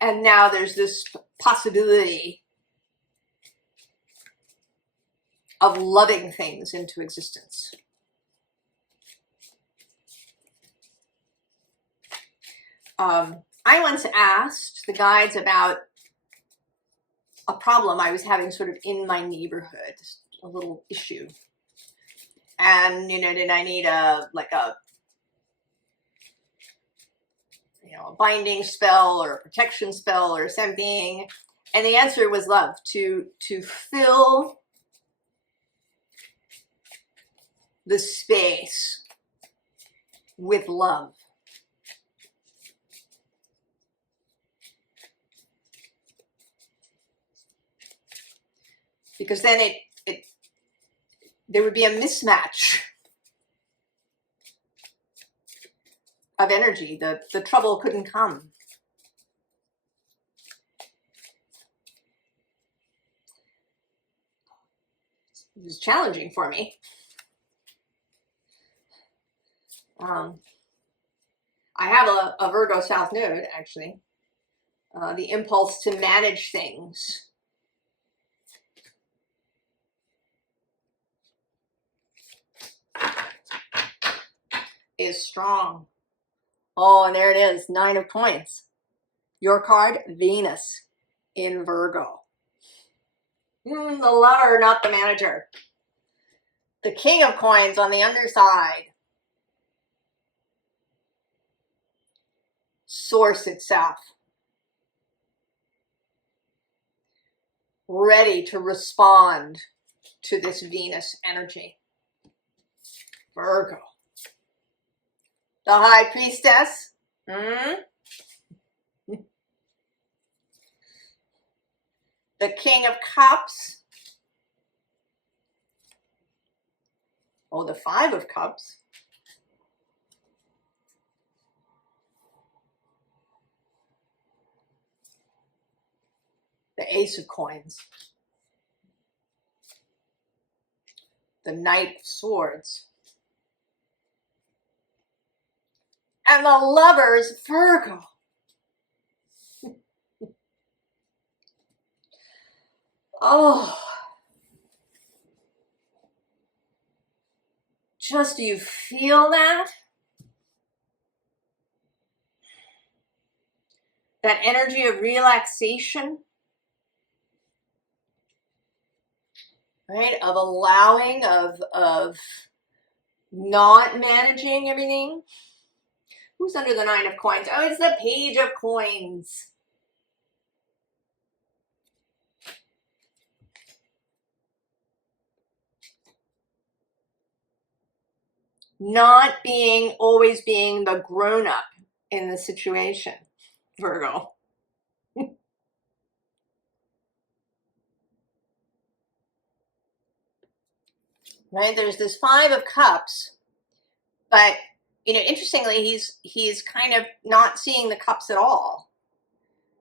And now there's this possibility of loving things into existence. I once asked the guides about a problem I was having sort of in my neighborhood, a little issue. And, you know, did I need a binding spell or a protection spell or something? And the answer was love, to fill the space with love. Because then there would be a mismatch of energy. The trouble couldn't come. It was challenging for me. I have a Virgo South Node, actually. The impulse to manage things is strong. Oh, and there it is, 9 of Coins. Your card, Venus in Virgo. The lover, not the manager. The King of Coins on the underside. Source itself. Ready to respond to this Venus energy. Virgo. The High Priestess. The King of Cups. Oh, the 5 of Cups. The Ace of Coins. The Knight of Swords. And the Lovers, Virgo. Oh. Just, do you feel that? That energy of relaxation, right? Of allowing, of not managing everything. Who's under the 9 of Coins? Oh, it's the Page of Coins. Not always being the grown-up in the situation, Virgo. Right, there's this 5 of Cups, but, you know, interestingly, he's kind of not seeing the cups at all.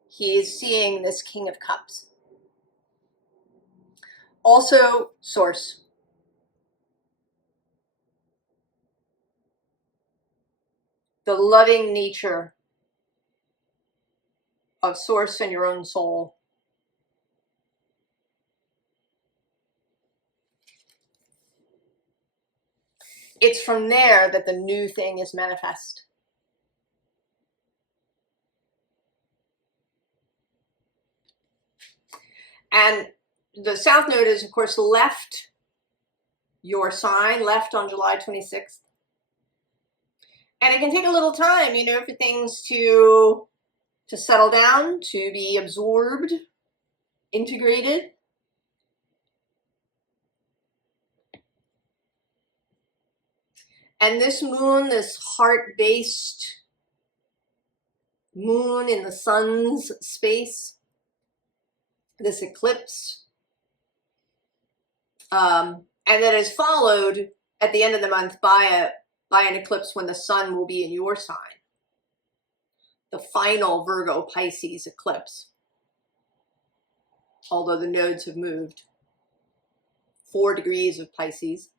He's seeing this King of Cups. Also, Source. The loving nature of source and your own soul. It's from there that the new thing is manifest. And the South Node is, of course, left your sign, left on July 26th. And it can take a little time, you know, for things to settle down, to be absorbed, integrated. And this moon, this heart-based moon in the sun's space, this eclipse, and that is followed at the end of the month by an eclipse when the sun will be in your sign. The final Virgo Pisces eclipse, although the nodes have moved 4 degrees of Pisces.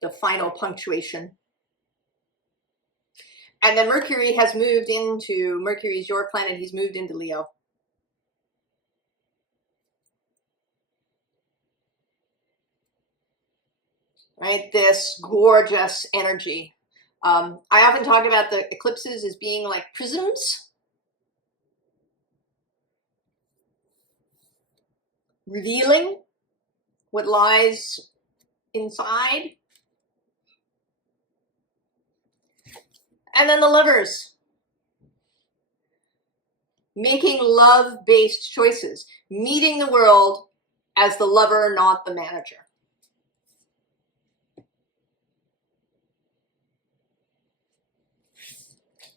The final punctuation. And then Mercury has moved into, Mercury is your planet, he's moved into Leo. Right, this gorgeous energy. I often talk about the eclipses as being like prisms, revealing what lies inside. And then the Lovers, making love-based choices, meeting the world as the lover, not the manager.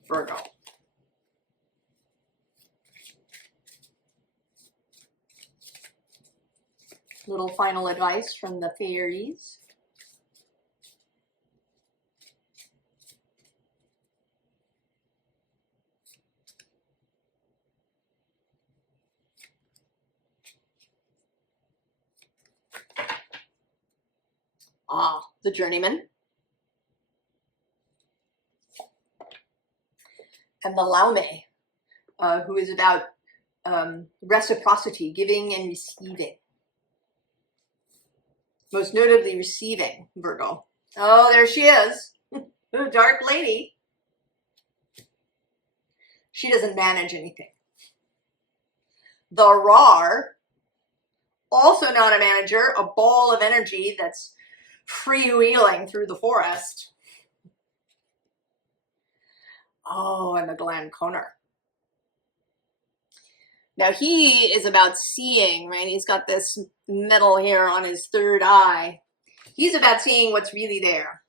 Virgo. Little final advice from the fairies. The Journeyman. And the Laume, who is about reciprocity, giving and receiving. Most notably receiving, Virgo. Oh, there she is. The dark lady. She doesn't manage anything. The Rar, also not a manager, a ball of energy that's freewheeling through the forest. Oh, and the Glen Conner. Now he is about seeing, right? He's got this metal here on his third eye. He's about seeing what's really there.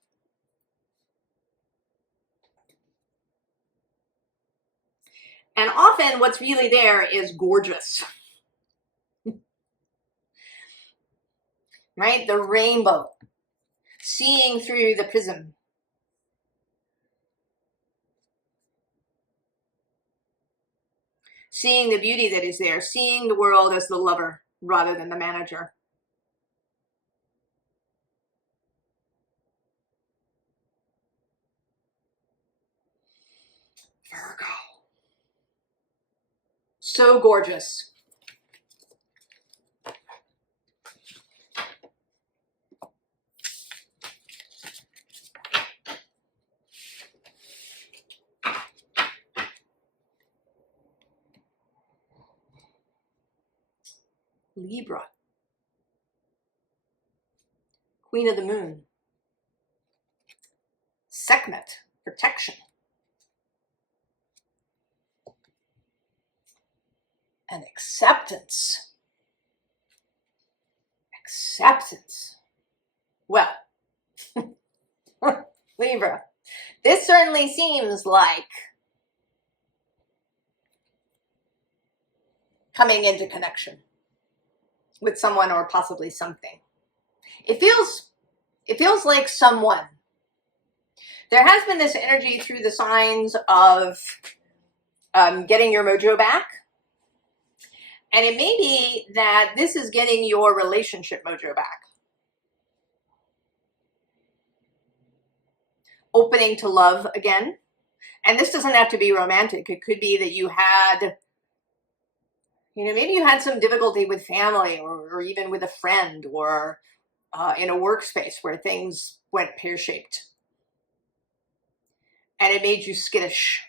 And often what's really there is gorgeous. Right? The rainbow. Seeing through the prism. Seeing the beauty that is there. Seeing the world as the lover rather than the manager. Virgo. So gorgeous. Libra. Queen of the Moon. Sekhmet, protection. And acceptance. Acceptance. Well, Libra, this certainly seems like coming into connection with someone or possibly something. It feels like someone. There has been this energy through the signs of getting your mojo back And it may be that this is getting your relationship mojo back. Opening to love again. And this doesn't have to be romantic. It could be that you had, maybe you had some difficulty with family or even with a friend or in a workspace where things went pear-shaped. And it made you skittish.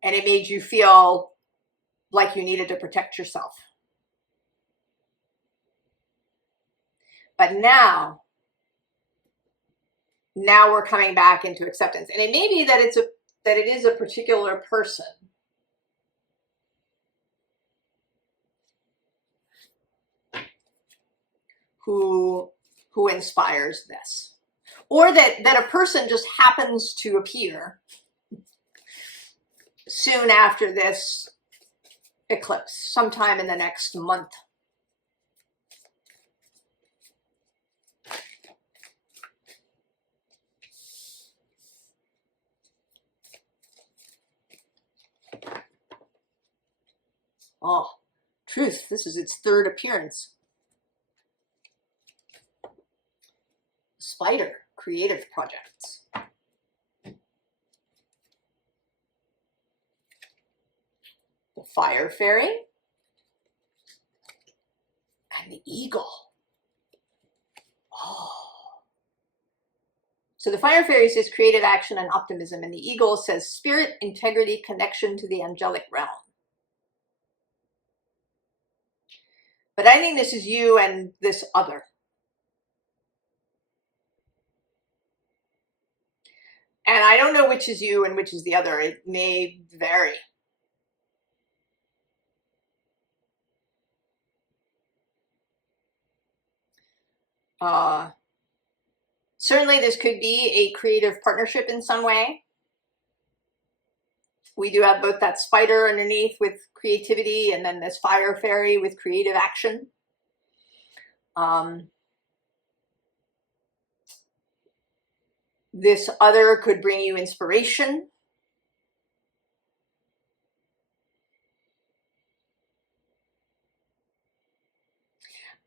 And it made you feel like you needed to protect yourself. But now we're coming back into acceptance. And it may be that it is a particular person who inspires this. Or that a person just happens to appear soon after this eclipse, sometime in the next month. Oh, truth, this is its third appearance. Spider, creative projects. The fire fairy. And the eagle. Oh. So the fire fairy says creative action and optimism, and the eagle says spirit, integrity, connection to the angelic realm. But I think this is you and this other. And I don't know which is you and which is the other. It may vary. Certainly this could be a creative partnership in some way. We do have both that spider underneath with creativity and then this fire fairy with creative action. This other could bring you inspiration.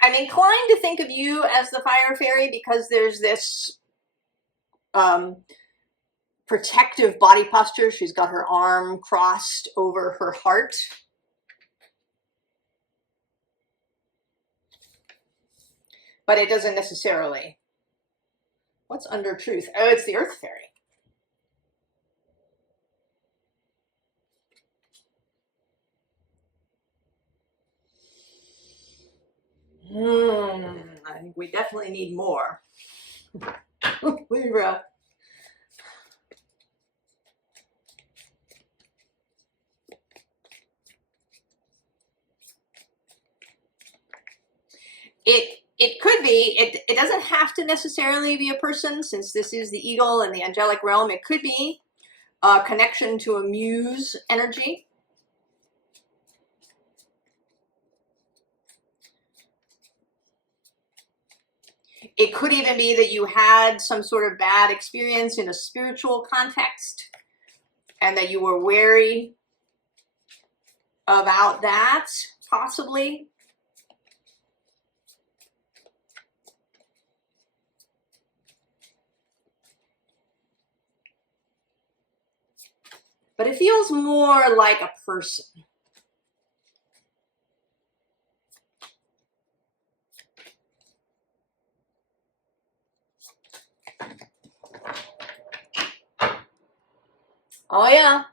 I'm inclined to think of you as the fire fairy because there's this protective body posture. She's got her arm crossed over her heart. But it doesn't necessarily. What's under truth? Oh, it's the earth fairy. I think we definitely need more. Libra. It could be, it doesn't have to necessarily be a person, since this is the eagle and the angelic realm. It could be a connection to a muse energy. It could even be that you had some sort of bad experience in a spiritual context and that you were wary about that, possibly. But it feels more like a person. Oh yeah,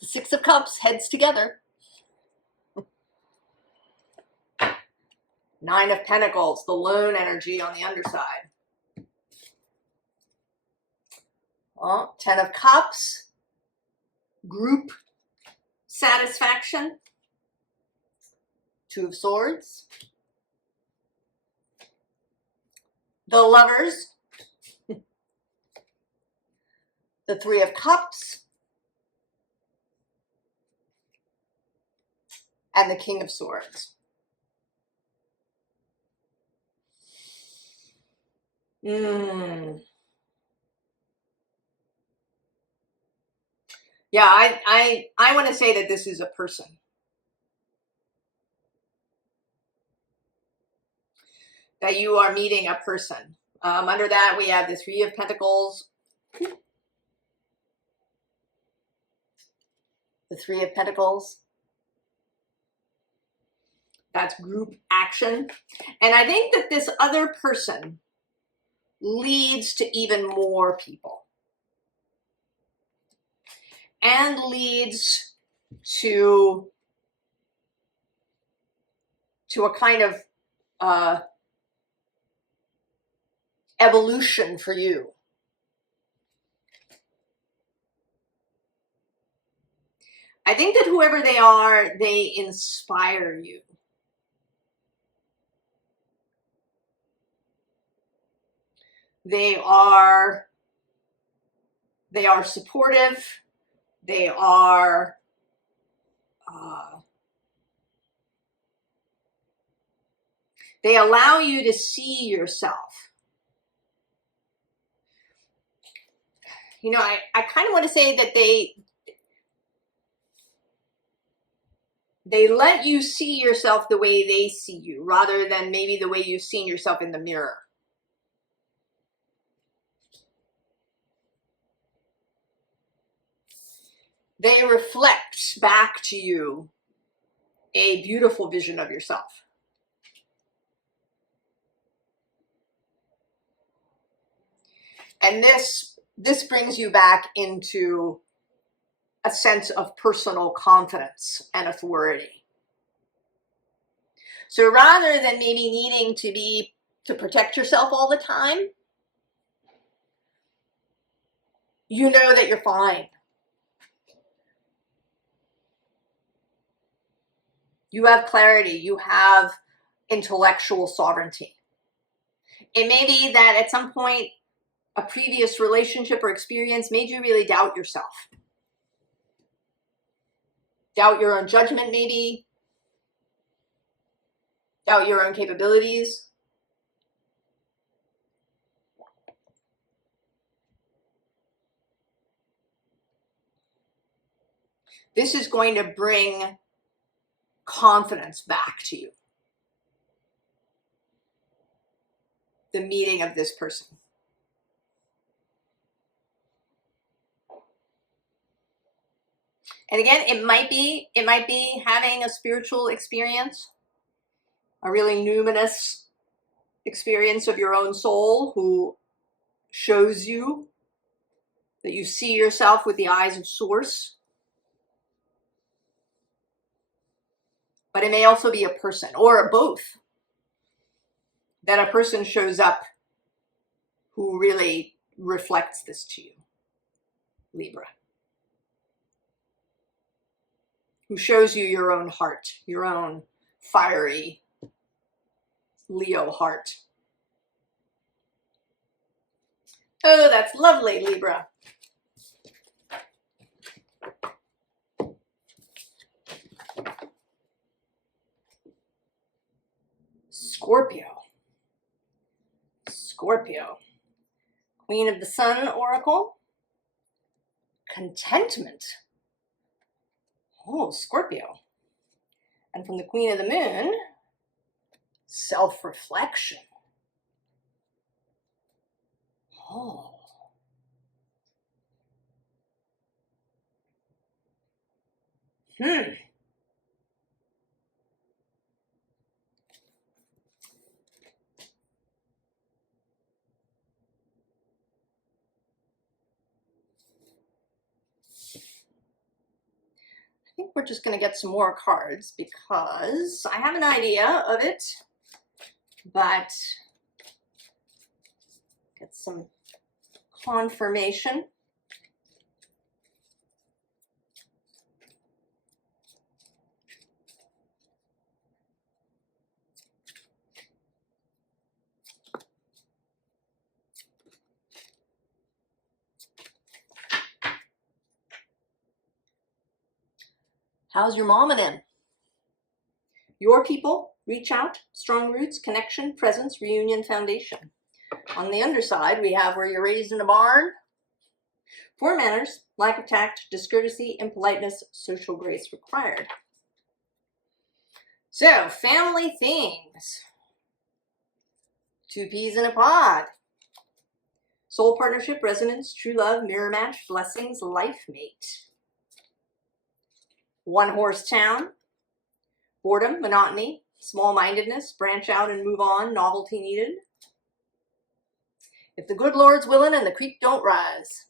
the Six of Cups heads together. Nine of Pentacles, the lone energy on the underside. Well, Ten of Cups, group satisfaction. Two of Swords. The Lovers. The Three of Cups. And the King of Swords. Yeah, I want to say that this is a person. That you are meeting a person. Under that, we have the Three of Pentacles. The Three of Pentacles. That's group action. And I think that this other person leads to even more people. And leads to a kind of evolution for you. I think that whoever they are, they inspire you. They are supportive. They are they allow you to see yourself. You know, I kind of want to say that they let you see yourself the way they see you, rather than maybe the way you've seen yourself in the mirror. They reflect back to you a beautiful vision of yourself. And this brings you back into a sense of personal confidence and authority. So rather than maybe needing to protect yourself all the time, you know that you're fine. You have clarity. You have intellectual sovereignty. It may be that at some point a previous relationship or experience made you really doubt yourself. Doubt your own judgment, maybe. Doubt your own capabilities. This is going to bring confidence back to you. The meeting of this person. And again, it might be having a spiritual experience, a really numinous experience of your own soul who shows you that you see yourself with the eyes of Source. But it may also be a person, or both. That a person shows up who really reflects this to you, Libra. Who shows you your own heart, your own fiery Leo heart. Oh, that's lovely, Libra. Scorpio. Scorpio. Queen of the Sun Oracle. Contentment. Oh, Scorpio. And from the Queen of the Moon, self-reflection. Oh. I think we're just going to get some more cards because I have an idea of it, but get some confirmation. How's your mom and them? Your people, reach out, strong roots, connection, presence, reunion, foundation. On the underside, we have where you're raised in a barn, Poor manners, lack of tact, discourtesy, impoliteness, social grace required. So, family things. 2 peas in a pod. Soul partnership, resonance, true love, mirror match, blessings, life mate. 1 horse town. Boredom, monotony, small-mindedness, branch out and move on, novelty needed. If the good Lord's willing and the creek don't rise.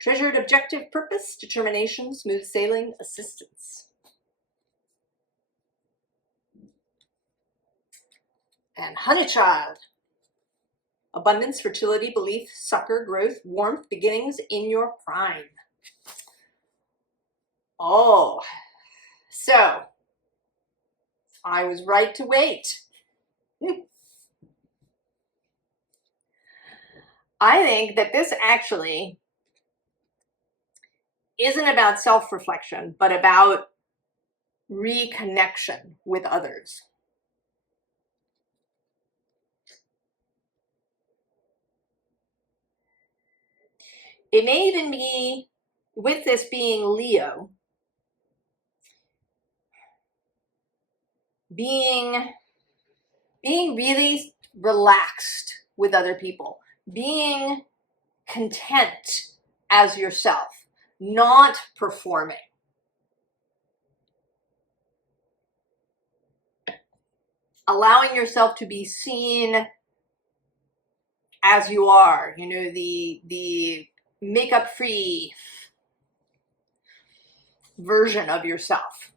Treasured objective, purpose, determination, smooth sailing, assistance. And honey child. Abundance, fertility, belief, succor, growth, warmth, beginnings in your prime. Oh, so I was right to wait. I think that this actually isn't about self-reflection, but about reconnection with others. It may even be, with this being Leo, being really relaxed with other people, being content as yourself, not performing. Allowing yourself to be seen as you are, you know, the makeup-free version of yourself.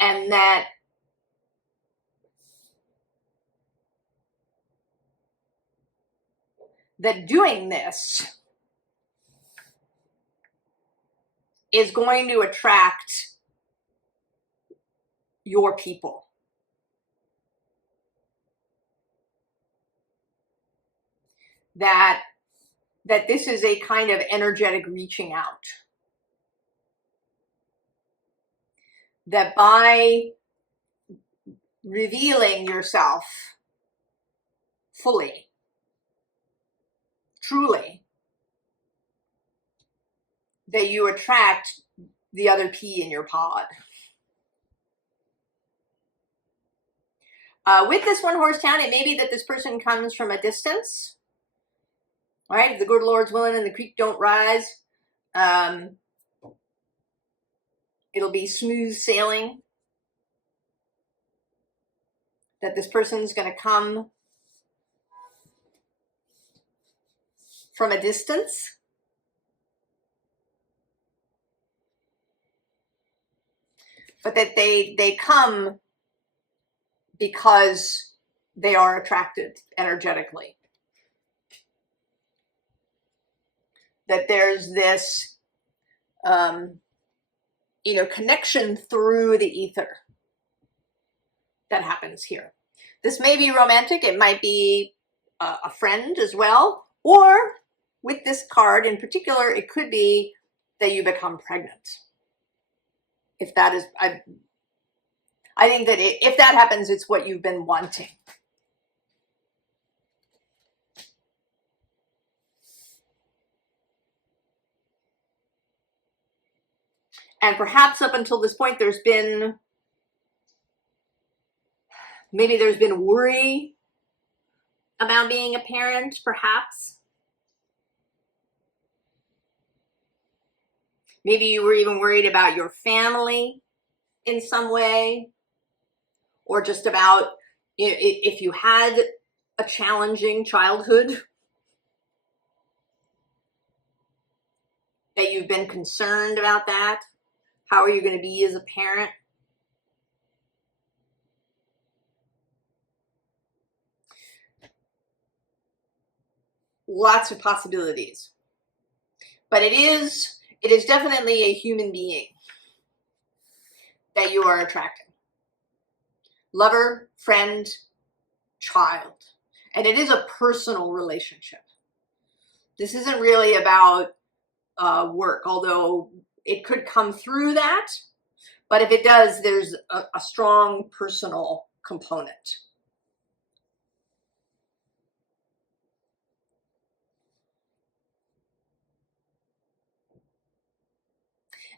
And that doing this is going to attract your people. That this is a kind of energetic reaching out. That by revealing yourself fully, truly, that you attract the other pea in your pod. With this 1 horse town, it may be that this person comes from a distance. All right, if the good Lord's willing and the creek don't rise, it'll be smooth sailing. That this person's going to come from a distance. But that they come because they are attracted energetically. That there's this, you know, connection through the ether that happens here. This may be romantic. It might be a friend as well. Or with this card in particular, it could be that you become pregnant. If that is, I think that if that happens, it's what you've been wanting. And perhaps up until this point, there's been worry about being a parent, perhaps. Maybe you were even worried about your family in some way, or just about, you know, if you had a challenging childhood, that you've been concerned about that. How are you going to be as a parent? Lots of possibilities. But it is definitely a human being that you are attracting. Lover, friend, child. And it is a personal relationship. This isn't really about work, although it could come through that. But if it does, there's a strong personal component.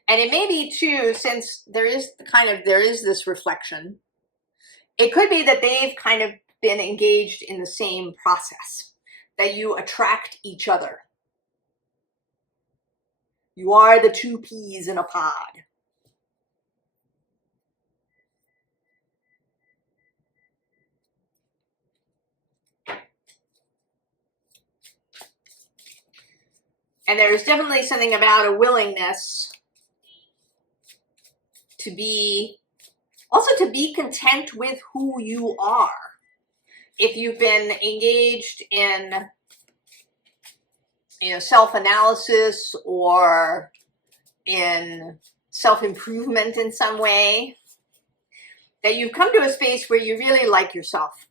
And it may be too, since there is this reflection, it could be that they've kind of been engaged in the same process, that you attract each other. You are the two peas in a pod. And there's definitely something about a willingness to be, also to be content with who you are. If you've been engaged in, self-analysis or in self-improvement in some way, that you've come to a space where you really like yourself.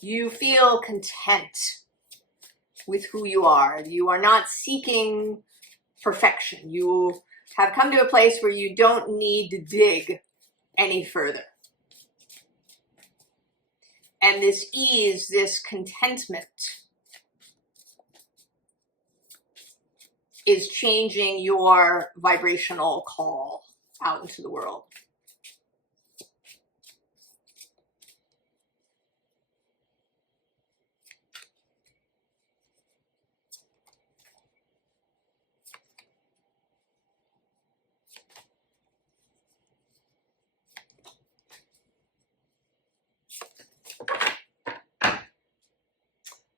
You feel content with who you are. You are not seeking perfection. You have come to a place where you don't need to dig any further. And this ease, this contentment is changing your vibrational call out into the world.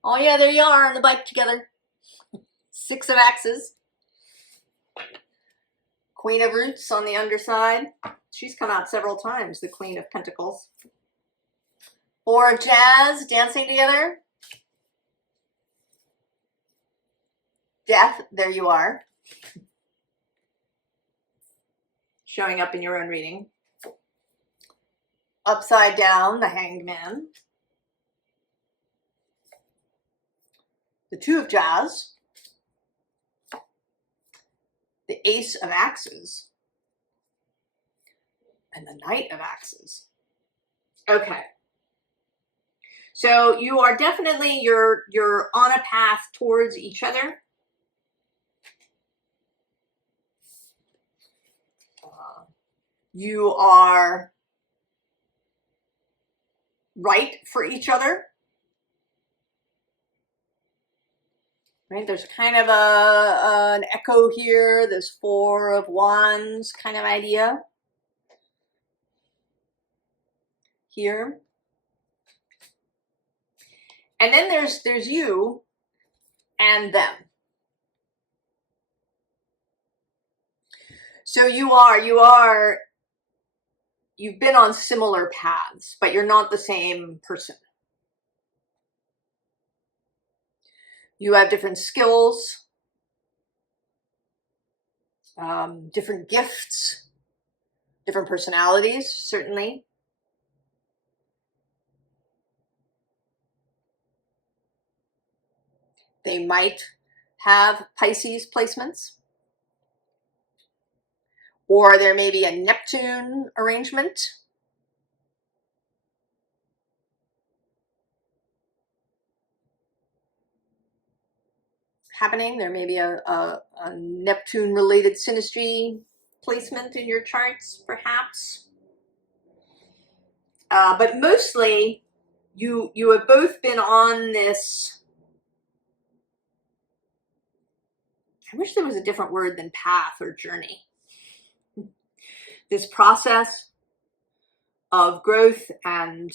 Oh yeah, there you are on the bike together. Six of Axes. Queen of Roots on the underside. She's come out several times, the Queen of Pentacles. Four of Jazz dancing together. Death, there you are. Showing up in your own reading. Upside down, the Hanged Man. The Two of Jazz. The Ace of Axes. And the Knight of Axes. Okay. So you are definitely, you're on a path towards each other. You are right for each other. Right? There's kind of an echo here. There's Four of Wands kind of idea here. And then there's you and them. So you've been on similar paths, but you're not the same person. You have different skills, different gifts, different personalities, certainly. They might have Pisces placements, or there may be a Neptune arrangement. Happening. There may be a Neptune-related synastry placement in your charts, perhaps. But mostly, you have both been on this. I wish there was a different word than path or journey. This process of growth and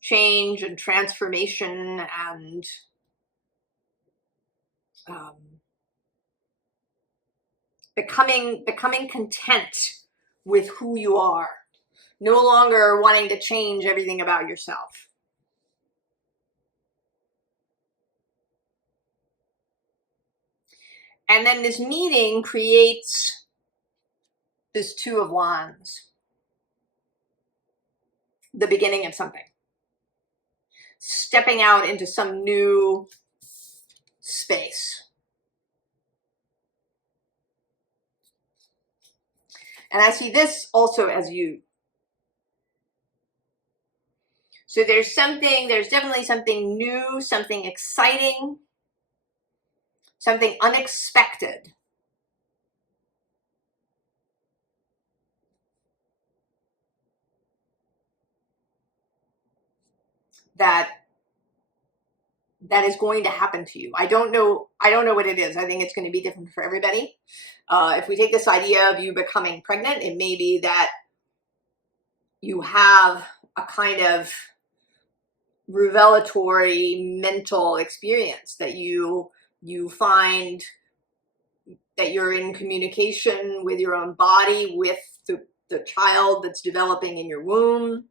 change and transformation and becoming content with who you are, no longer wanting to change everything about yourself. And then this meeting creates this Two of Wands, the beginning of something, stepping out into some new space. And I see this also as you. So there's definitely something new, something exciting, something unexpected that is going to happen to you. I don't know what it is. I think it's going to be different for everybody. If we take this idea of you becoming pregnant, it may be that you have a kind of revelatory mental experience, that you find that you're in communication with your own body, with the child that's developing in your womb.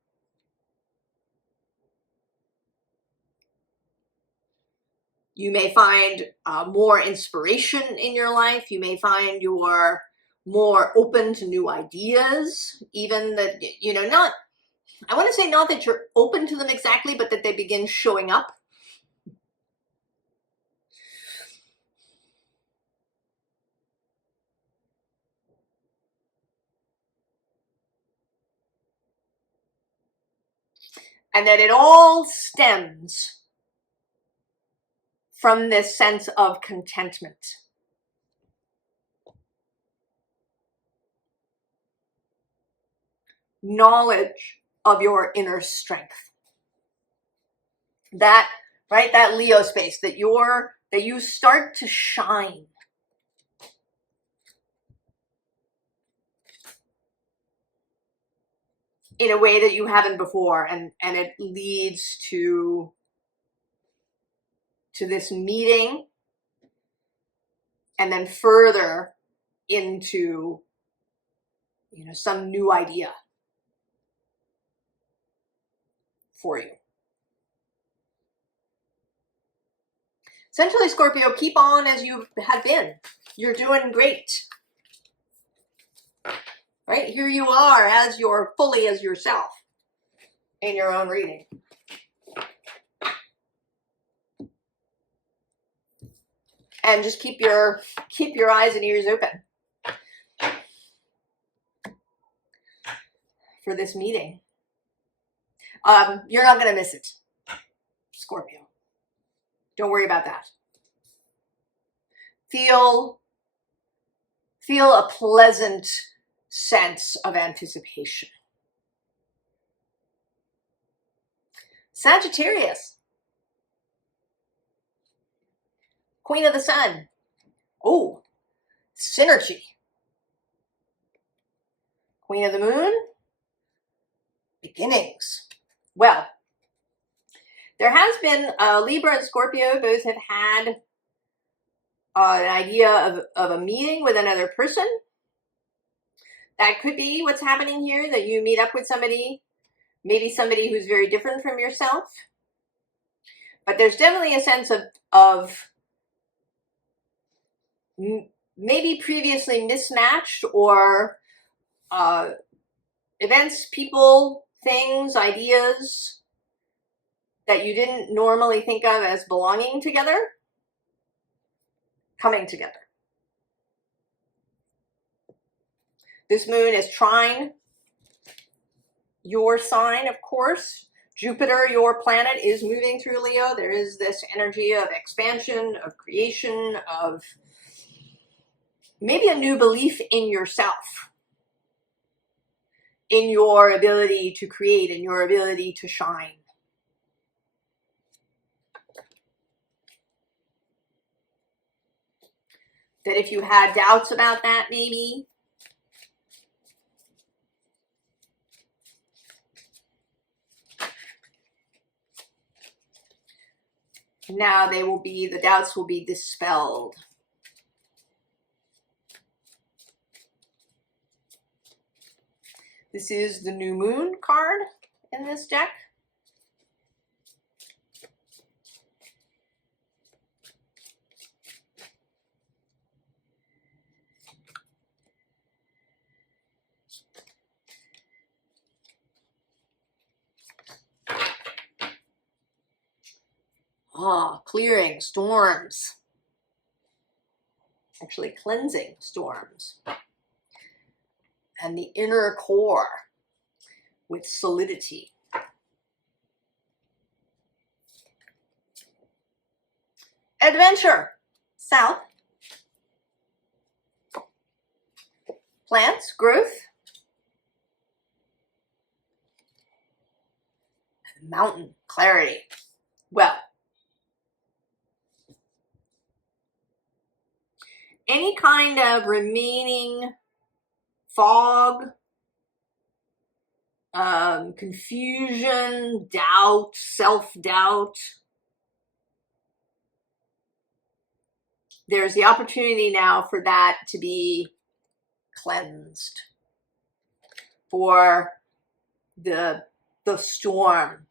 You may find more inspiration in your life. You may find you're more open to new ideas, even that, you know, not, I want to say not that you're open to them exactly, but that they begin showing up. And that it all stems from this sense of contentment. Knowledge of your inner strength. That, right, that Leo space, that you start to shine. In a way that you haven't before, and it leads to this meeting, and then further into, you know, some new idea for you. Essentially, Scorpio, keep on as you have been. You're doing great. Right? Here you are as you're fully as yourself in your own reading. And just keep your eyes and ears open for this meeting. You're not going to miss it, Scorpio. Don't worry about that. Feel a pleasant sense of anticipation. Sagittarius, Queen of the Sun. Oh, synergy. Queen of the Moon, beginnings. Well, there has been Libra and Scorpio, both have had an idea of a meeting with another person. That could be what's happening here, that you meet up with somebody, maybe somebody who's very different from yourself. But there's definitely a sense of maybe previously mismatched, or events, people, things, ideas that you didn't normally think of as belonging together, coming together. This moon is trine your sign, of course. Jupiter, your planet, is moving through Leo. There is this energy of expansion, of creation, of maybe a new belief in yourself, in your ability to create, in your ability to shine. That if you had doubts about that, maybe, now the doubts will be dispelled. This is the new moon card in this deck. Clearing storms. Actually cleansing storms. And the inner core with solidity. adventure, south. Plants, growth. Mountain, clarity. Well, any kind of remaining fog, confusion, doubt, self-doubt, there's the opportunity now for that to be cleansed, for the storm.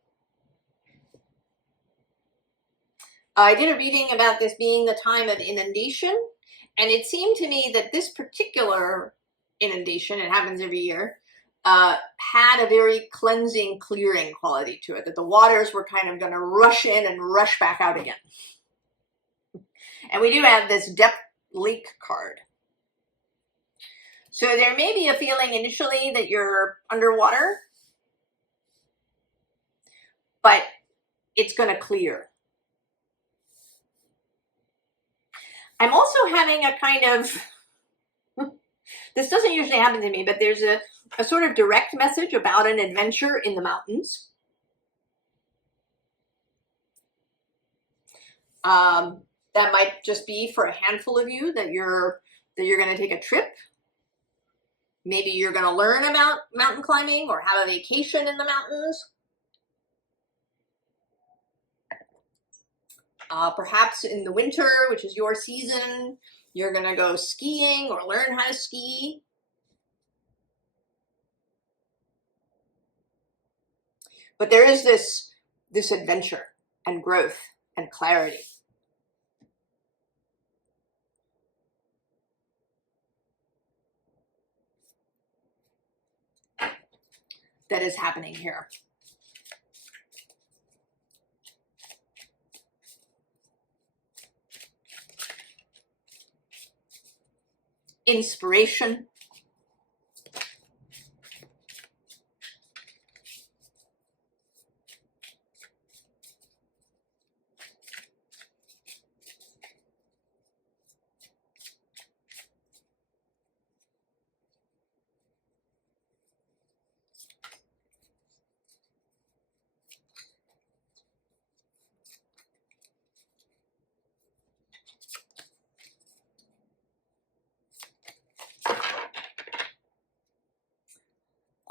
I did a reading about this being the time of inundation, and it seemed to me that this particular inundation, it happens every year, had a very cleansing, clearing quality to it, that the waters were kind of going to rush in and rush back out again. And we do have this depth leak card. So there may be a feeling initially that you're underwater, but it's going to clear. I'm also having a kind of, this doesn't usually happen to me, but there's a sort of direct message about an adventure in the mountains. That might just be for a handful of you that you're going to take a trip. Maybe you're going to learn about mountain climbing or have a vacation in the mountains. Perhaps in the winter, which is your season, you're going to go skiing or learn how to ski. But there is this adventure and growth and clarity. That is happening here. Inspiration.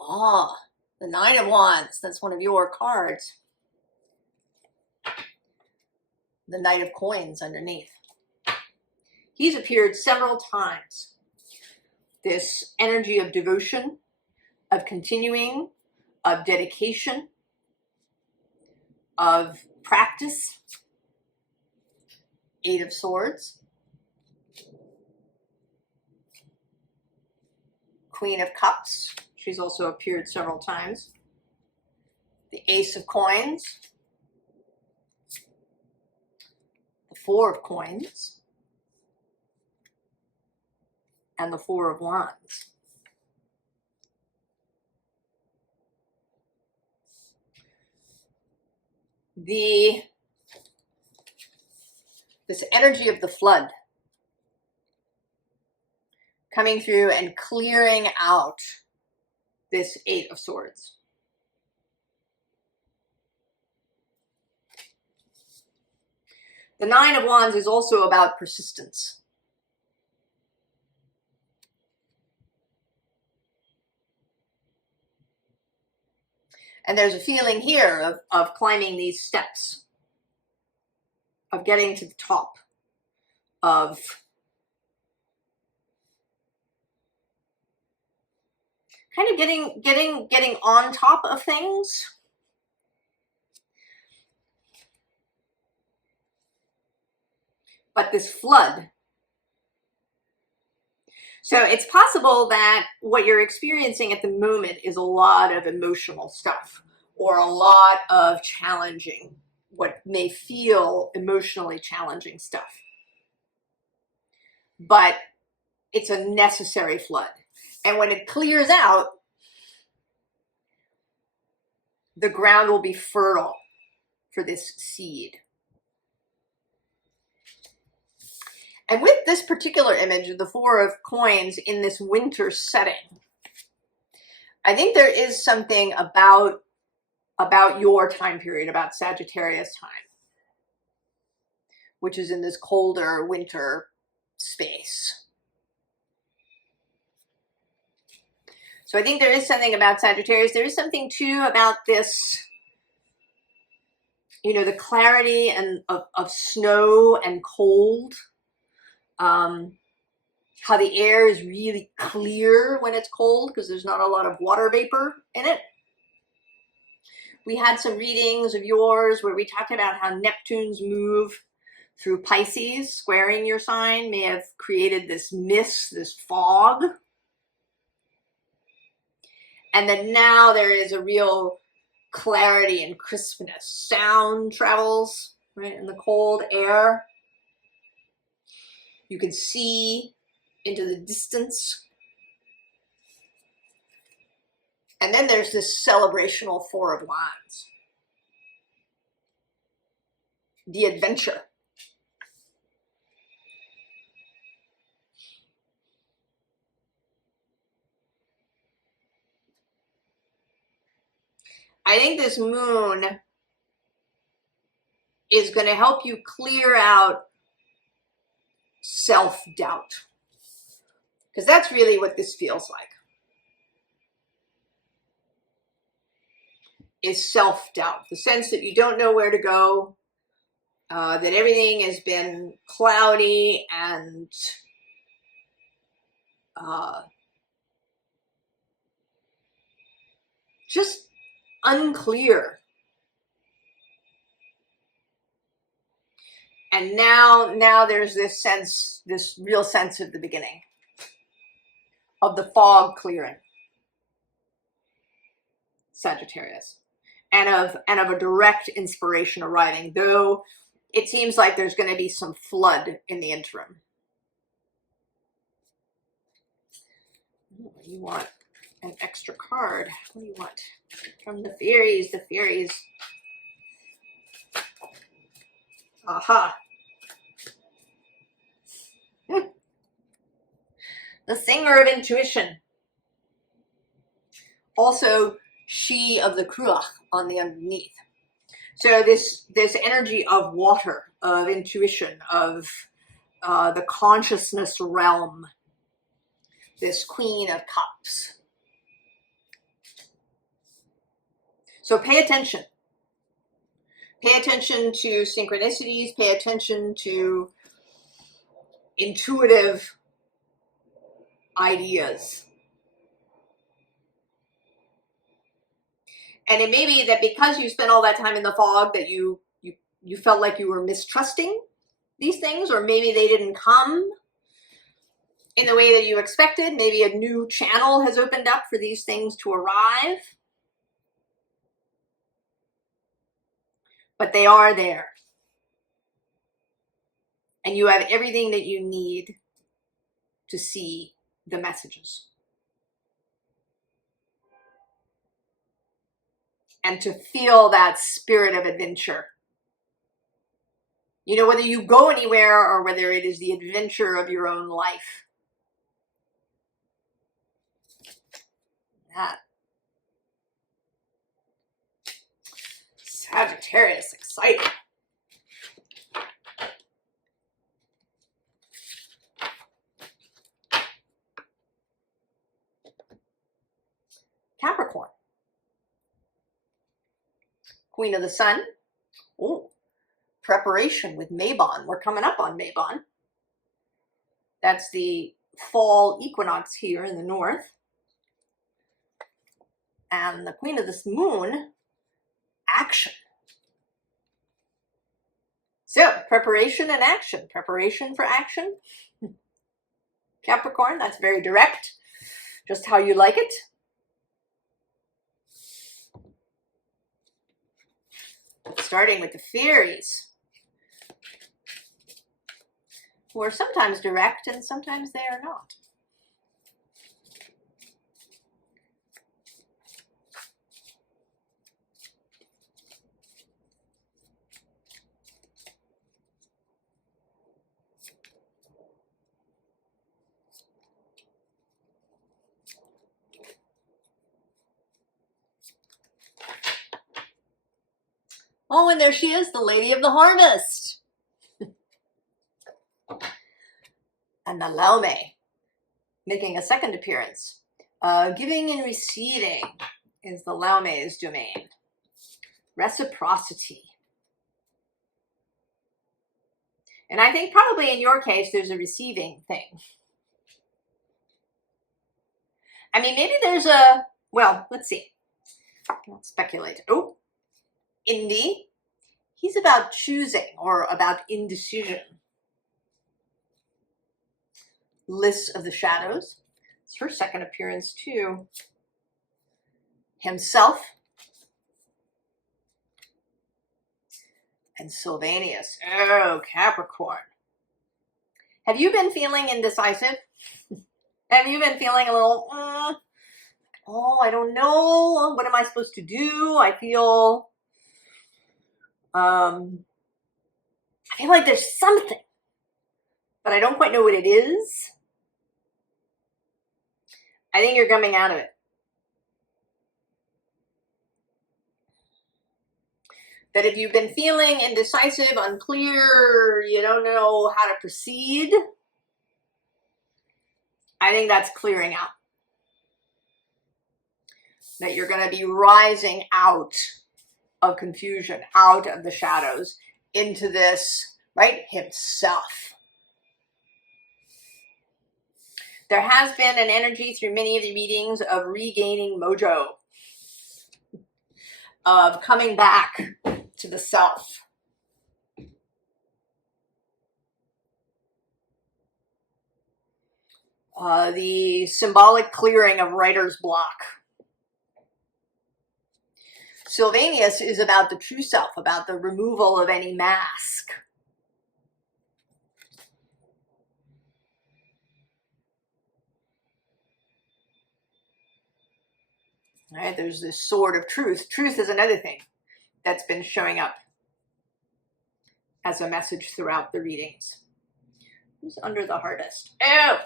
Ah, the Nine of Wands. That's one of your cards. The Knight of Coins underneath. He's appeared several times. This energy of devotion, of continuing, of dedication, of practice. Eight of Swords. Queen of Cups. She's also appeared several times. The Ace of Coins. The Four of Coins. And the Four of Wands. This energy of the flood coming through and clearing out this Eight of Swords. The Nine of Wands is also about persistence. And there's a feeling here of climbing these steps, of getting to the top, of kind of getting on top of things. But this flood. So it's possible that what you're experiencing at the moment is a lot of emotional stuff, or a lot of challenging, what may feel emotionally challenging stuff. But it's a necessary flood. And when it clears out, the ground will be fertile for this seed. And with this particular image of the Four of Coins in this winter setting, I think there is something about your time period, about Sagittarius time, which is in this colder winter space. So I think there is something about Sagittarius. There is something too about this, you know, the clarity and of snow and cold. How the air is really clear when it's cold because there's not a lot of water vapor in it. We had some readings of yours where we talked about how Neptune's move through Pisces, squaring your sign, may have created this mist, this fog. And then now there is a real clarity and crispness. Sound travels, right, in the cold air. You can see into the distance. And then there's this celebrational Four of Wands. The adventure. I think this moon is going to help you clear out self-doubt. Because that's really what this feels like. Is self-doubt. The sense that you don't know where to go, that everything has been cloudy and just unclear. And now there's this sense, this real sense of the beginning, of the fog clearing, Sagittarius, and of a direct inspiration arriving, though it seems like there's going to be some flood in the interim. You want an extra card. What do you want? From the fairies, the fairies. Aha. The singer of intuition. Also, she of the Kruach on the underneath. So this energy of water, of intuition, of the consciousness realm. This Queen of Cups. So pay attention. Pay attention to synchronicities. Pay attention to intuitive ideas. And it may be that because you spent all that time in the fog that you felt like you were mistrusting these things, or maybe they didn't come in the way that you expected. Maybe a new channel has opened up for these things to arrive. But they are there. And you have everything that you need to see the messages. And to feel that spirit of adventure. You know, whether you go anywhere or whether it is the adventure of your own life. That. Sagittarius, exciting. Capricorn. Queen of the Sun. Oh, preparation with Mabon. We're coming up on Mabon. That's the fall equinox here in the north. And the Queen of the Moon, action. So, preparation and action. Preparation for action. Capricorn, that's very direct. Just how you like it. Starting with the fairies, who are sometimes direct and sometimes they are not. Oh, and there she is, the Lady of the Harvest. And the Laume, making a second appearance. Giving and receiving is the Laume's domain. Reciprocity. And I think probably in your case, there's a receiving thing. I mean, maybe there's a, well, let's see. Let's speculate. Oh, Indy. He's about choosing or about indecision. List of the Shadows. It's her second appearance too. Himself. And Sylvanus. Oh, Capricorn. Have you been feeling indecisive? Have you been feeling a little, oh, I don't know. What am I supposed to do? I feel like there's something, but I don't quite know what it is. I think you're coming out of it. That if you've been feeling indecisive, unclear, you don't know how to proceed, I think that's clearing out. That you're going to be rising out of confusion, out of the shadows, into this, right, himself. There has been an energy through many of the readings of regaining mojo, of coming back to the self. The symbolic clearing of writer's block. Sylvanus is about the true self, about the removal of any mask. All right, there's this sword of truth. Truth is another thing that's been showing up as a message throughout the readings. Who's under the hardest? Oh!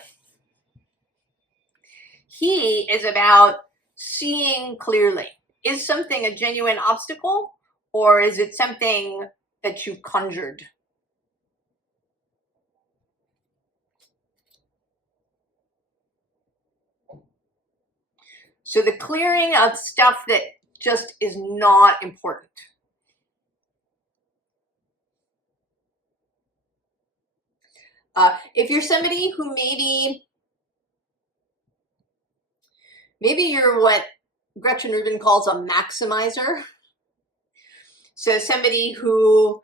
He is about seeing clearly. Is something a genuine obstacle, or is it something that you conjured? So the clearing of stuff that just is not important. If you're somebody who maybe you're what Gretchen Rubin calls a maximizer. So somebody who,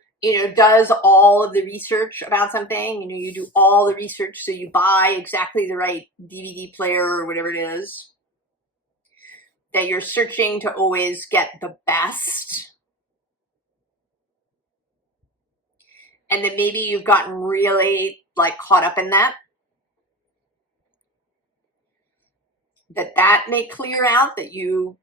does all of the research about something, you do all the research, so you buy exactly the right DVD player or whatever it is, that you're searching to always get the best. And then maybe you've gotten really caught up in that. That may clear out, that you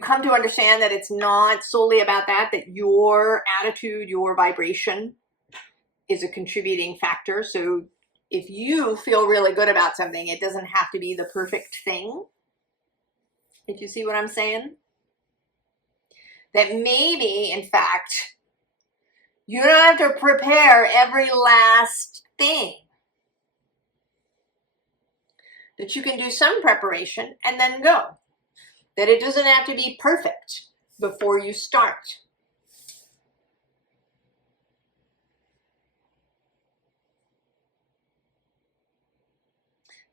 come to understand that it's not solely about that your attitude, your vibration is a contributing factor. So if you feel really good about something, it doesn't have to be the perfect thing. Did you see what I'm saying? That maybe, in fact, you don't have to prepare every last thing. That you can do some preparation and then go. That it doesn't have to be perfect before you start.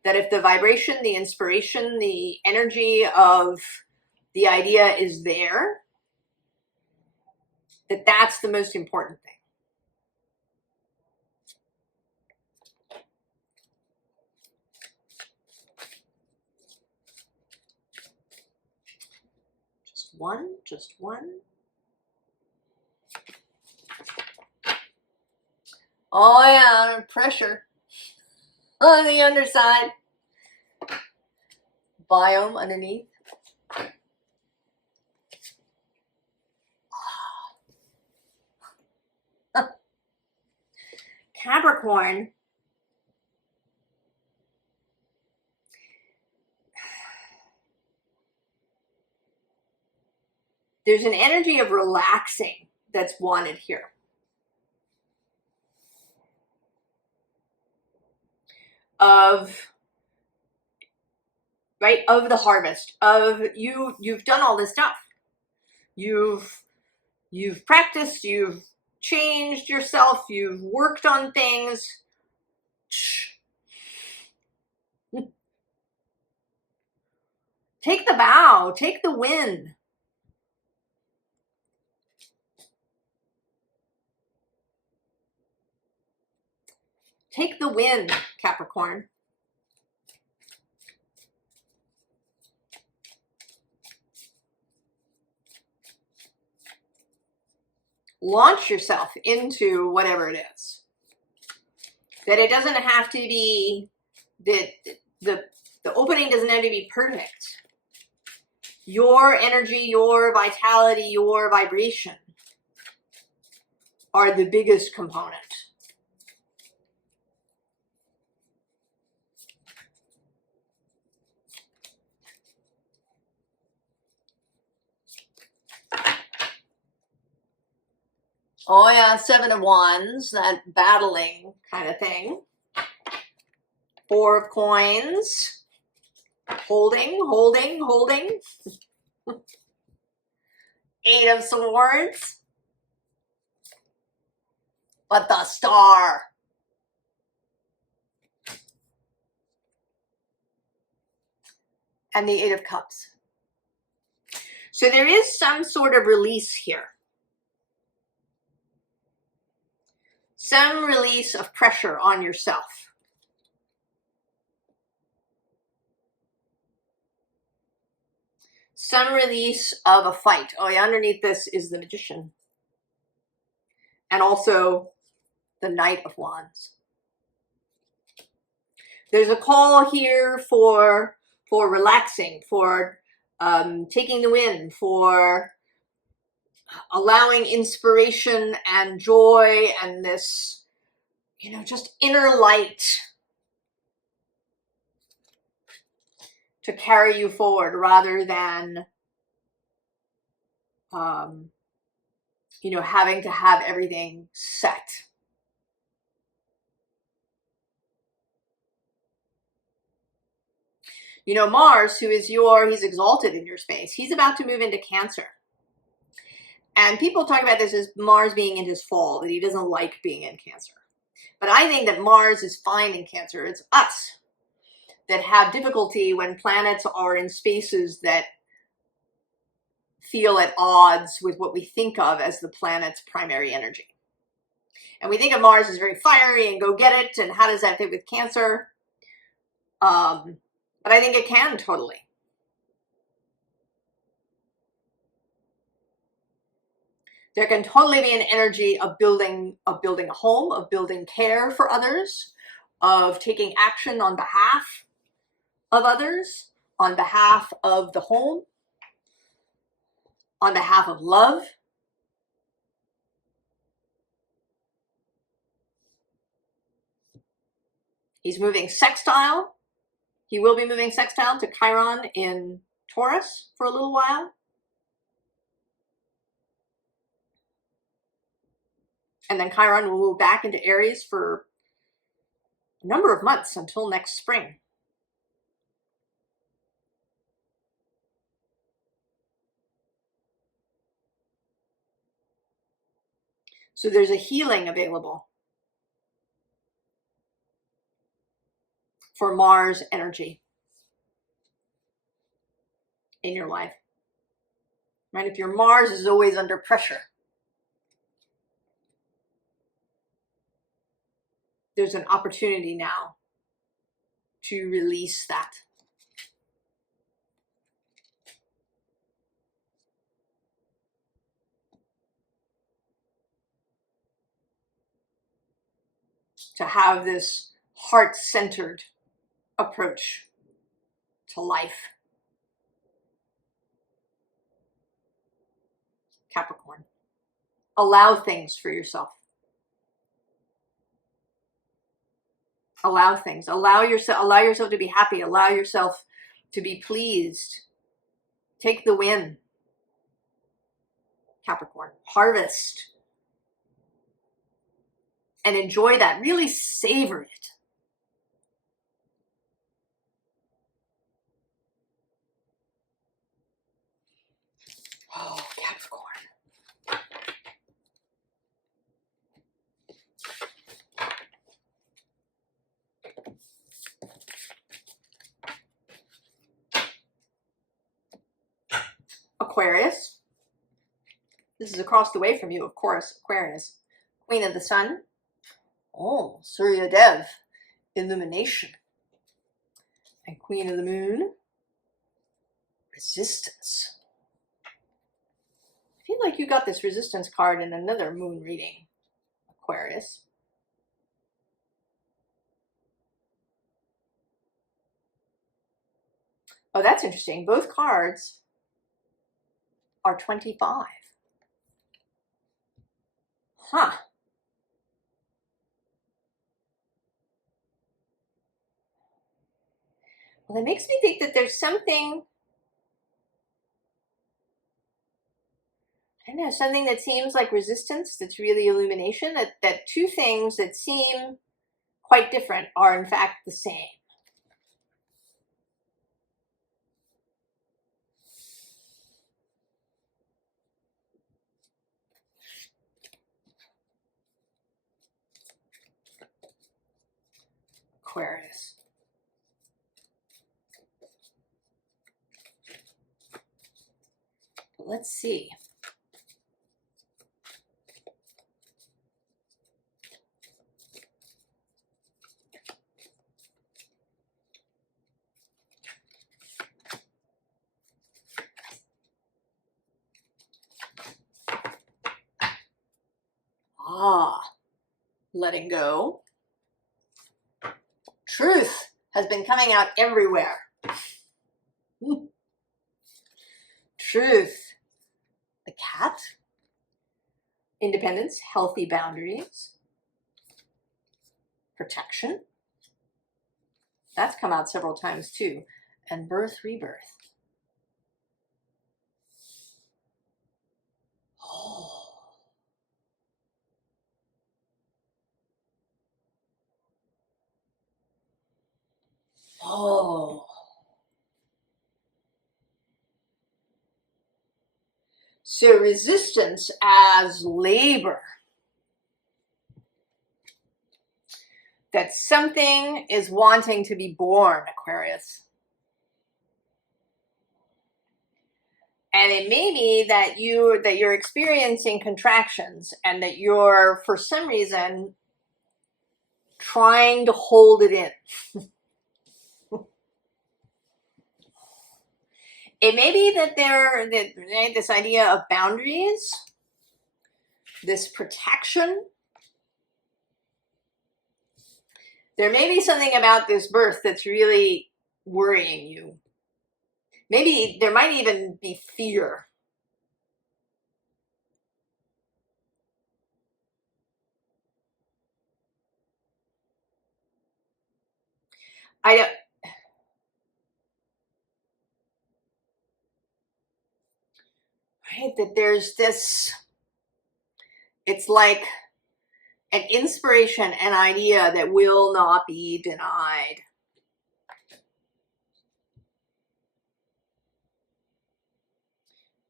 That if the vibration, the inspiration, the energy of the idea is there, that's the most important thing. Just one. Oh yeah, under pressure. On the underside. Biome underneath. Capricorn. There's an energy of relaxing that's wanted here. Of the harvest, of you've done all this stuff. You've practiced, you've changed yourself, you've worked on things. Take the bow, take the win. Take the win, Capricorn. Launch yourself into whatever it is. That it doesn't have to be, that the opening doesn't have to be perfect. Your energy, your vitality, your vibration are the biggest component. Oh yeah, 7 of Wands, that battling kind of thing. 4 of Coins. Holding. 8 of Swords. But the Star. And the 8 of Cups. So there is some sort of release here. Some release of pressure on yourself. Some release of a fight. Oh yeah, underneath this is the Magician. And also the Knight of Wands. There's a call here for relaxing, for taking the win, for allowing inspiration and joy and this, just inner light to carry you forward rather than, having to have everything set. Mars, who is he's exalted in your space. He's about to move into Cancer. And people talk about this as Mars being in his fall, that he doesn't like being in Cancer. But I think that Mars is fine in Cancer. It's us that have difficulty when planets are in spaces that feel at odds with what we think of as the planet's primary energy. And we think of Mars as very fiery and go get it, and how does that fit with Cancer? But I think it can totally. There can totally be an energy of building a home, of building care for others, of taking action on behalf of others, on behalf of the home, on behalf of love. He's moving sextile. He will be moving sextile to Chiron in Taurus for a little while. And then Chiron will move back into Aries for a number of months until next spring. So there's a healing available for Mars energy in your life. Right? If your Mars is always under pressure, there's an opportunity now to release that. To have this heart-centered approach to life. Capricorn. Allow things for yourself. Allow things. Allow yourself to be happy. Allow yourself to be pleased. Take the win. Capricorn. Harvest. And enjoy that. Really savor it. Oh, Capricorn. Aquarius. This is across the way from you, of course. Aquarius. Queen of the Sun. Oh, Surya Dev. Illumination. And Queen of the Moon. Resistance. I feel like you got this resistance card in another moon reading, Aquarius. Oh, that's interesting. Both cards are 25. Huh. Well, that makes me think that there's something, I don't know, something that seems like resistance that's really illumination, that two things that seem quite different are in fact the same. Aquarius. Let's see. Letting go. Truth has been coming out everywhere. Truth. The cat. Independence, healthy boundaries. Protection. That's come out several times too. And birth, rebirth. Oh. Oh. So resistance as labor. That something is wanting to be born, Aquarius. And it may be that you're experiencing contractions and that you're, for some reason, trying to hold it in. It may be that this idea of boundaries, this protection. There may be something about this birth that's really worrying you. Maybe there might even be fear. Right, that there's this, it's like an inspiration, an idea that will not be denied.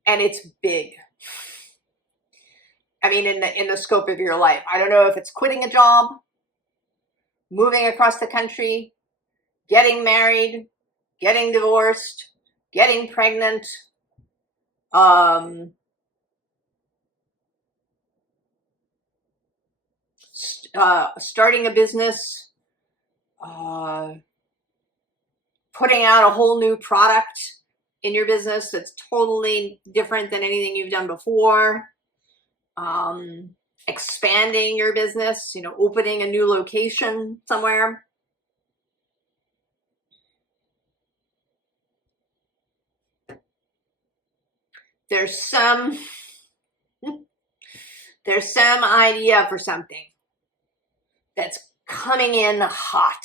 And it's big. I mean, in the scope of your life. I don't know if it's quitting a job, moving across the country, getting married, getting divorced, getting pregnant, starting a business, putting out a whole new product in your business that's totally different than anything you've done before, expanding your business, opening a new location somewhere. There's some idea for something that's coming in hot.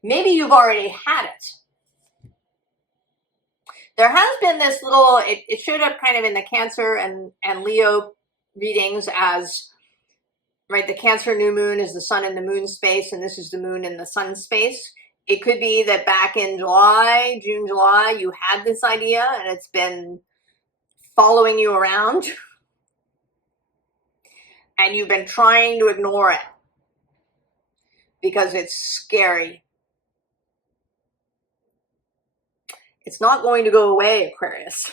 Maybe you've already had it. There has been this little, it showed up kind of in the Cancer and Leo readings as, right, the Cancer new moon is the sun in the moon space, and this is the moon in the sun space. It could be that back in July, June, July, you had this idea and it's been following you around and you've been trying to ignore it because it's scary. It's not going to go away, Aquarius.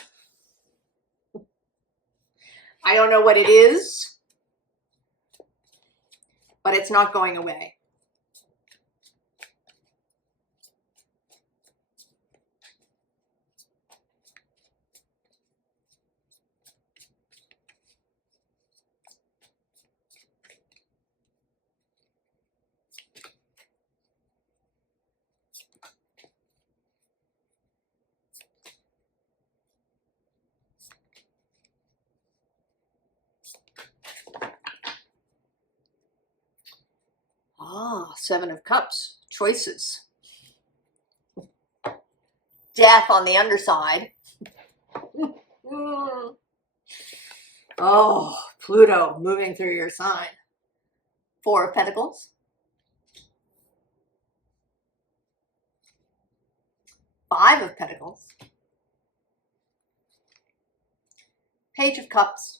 I don't know what it is, but it's not going away. Ah, Seven of Cups, choices. Death on the underside. Oh, Pluto moving through your sign. Four of Pentacles. Five of Pentacles. Page of Cups.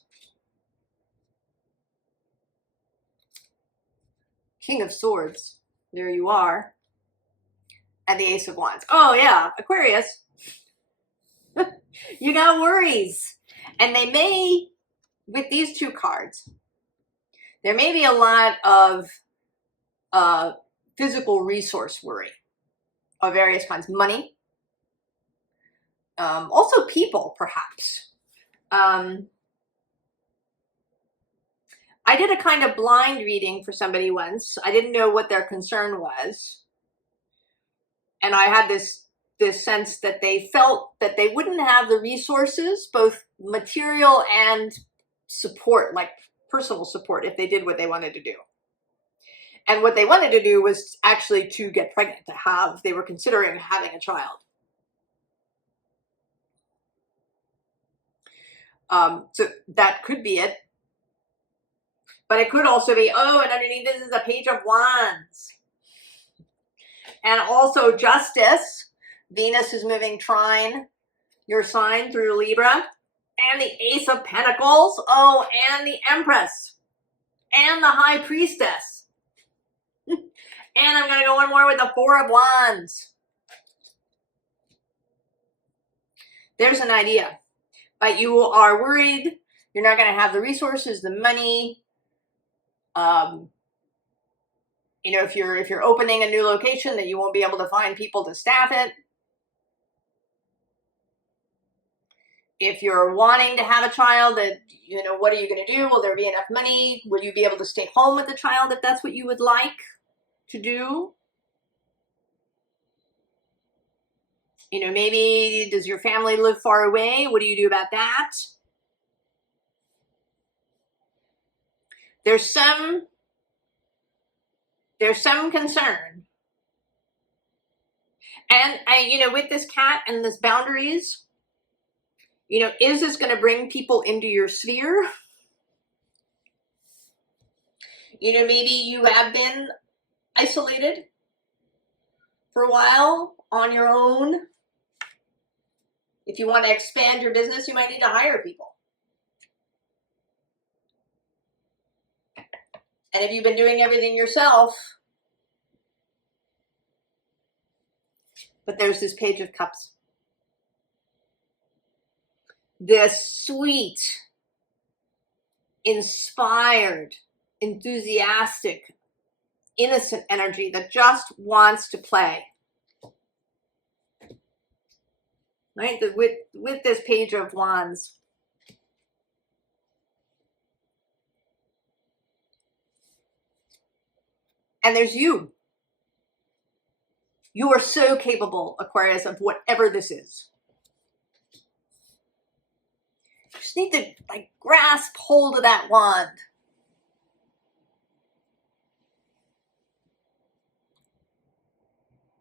King of Swords. There you are. And the Ace of Wands. Oh yeah, Aquarius. You got worries. And they may, with these two cards, there may be a lot of physical resource worry of various kinds. Money. Also people, perhaps. I did a kind of blind reading for somebody once. I didn't know what their concern was. And I had this sense that they felt that they wouldn't have the resources, both material and support, like personal support, if they did what they wanted to do. And what they wanted to do was actually to get pregnant, they were considering having a child. So that could be it. But it could also be, oh, and underneath this is a Page of Wands. And also Justice. Venus is moving trine your sign through Libra. And the Ace of Pentacles. Oh, and the Empress. And the High Priestess. And I'm going to go one more with the Four of Wands. There's an idea. But you are worried you're not going to have the resources, the money. You know, if you're opening a new location, that you won't be able to find people to staff it. If you're wanting to have a child, that, you know, what are you going to do? Will there be enough money? Will you be able to stay home with the child if that's what you would like to do? You know, maybe does your family live far away? What do you do about that? There's some concern. And you know, with this cat and this boundaries, you know, is this going to bring people into your sphere? You know, maybe you have been isolated for a while on your own. If you want to expand your business, you might need to hire people. And if you've been doing everything yourself, but there's this Page of Cups. This sweet, inspired, enthusiastic, innocent energy that just wants to play. Right? With this Page of Wands. And there's you. You are so capable, Aquarius, of whatever this is. You just need to, like, grasp hold of that wand.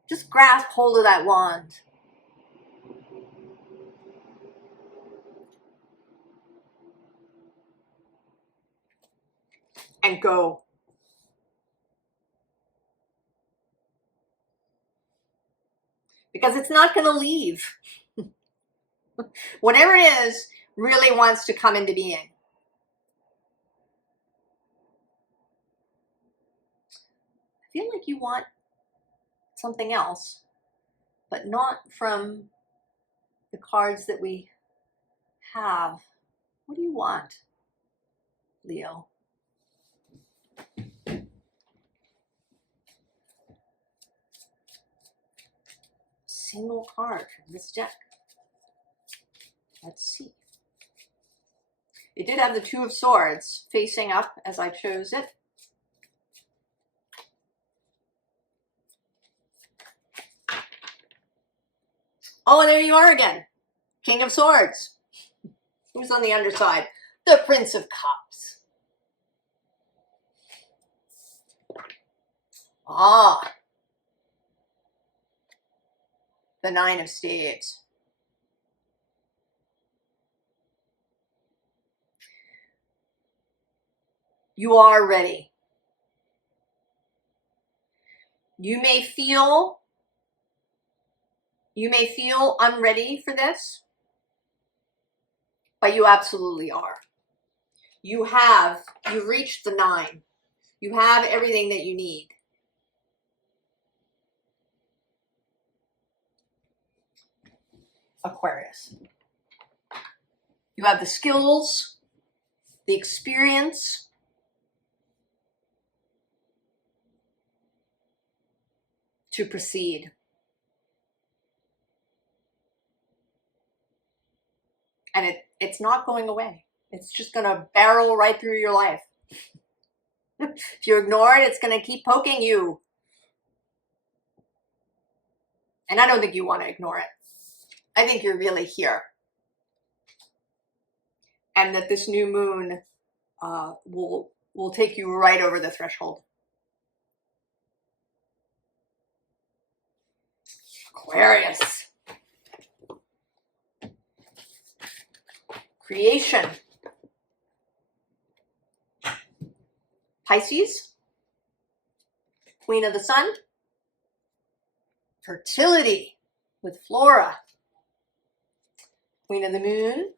Just grasp hold of that wand. and go. Because it's not going to leave. Whatever it is really wants to come into being. I feel like you want something else, but not from the cards that we have. What do you want, Leo? Single card from this deck. Let's see. It did have the Two of Swords facing up as I chose it. Oh, and there you are again. King of Swords. Who's on the underside? The Prince of Cups. Ah. The Nine of Staves. You are ready. You may feel unready for this, but you absolutely are. You've reached the 9. You have everything that you need. Aquarius. You have the skills, the experience, to proceed. And it's not going away. It's just going to barrel right through your life. If you ignore it, it's going to keep poking you. And I don't think you want to ignore it. I think you're really here. And that this new moon will take you right over the threshold. Aquarius. Creation. Pisces. Queen of the Sun. Fertility with Flora. Queen of the Moon.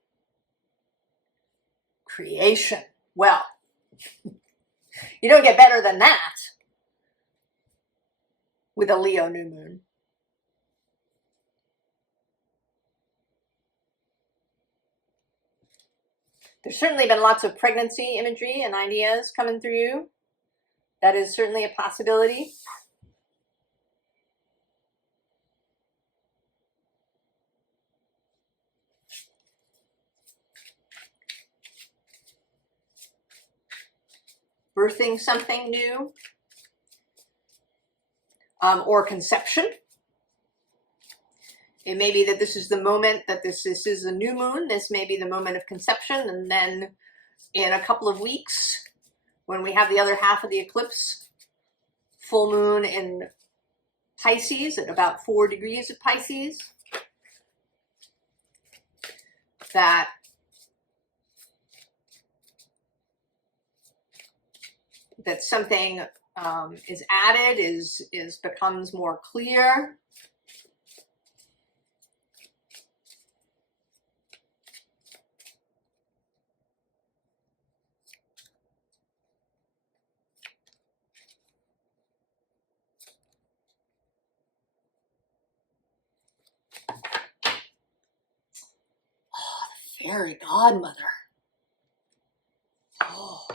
Creation. Well, you don't get better than that with a Leo new moon. There's certainly been lots of pregnancy imagery and ideas coming through you. That is certainly a possibility. Birthing something new. Or conception. It may be that this is the moment that this is a new moon. This may be the moment of conception. And then in a couple of weeks, when we have the other half of the eclipse, full moon in Pisces at about 4 degrees of Pisces, that something is added, becomes more clear. Fairy godmother. Oh,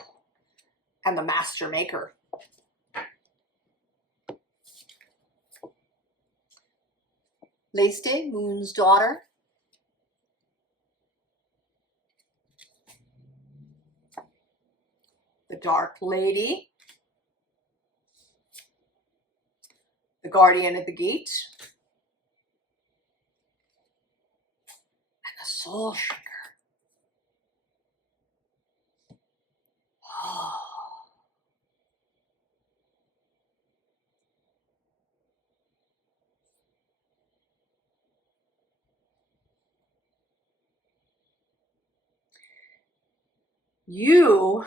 and the master maker. Leste, moon's daughter. The dark lady. The guardian at the gate. And the soul shrinker. You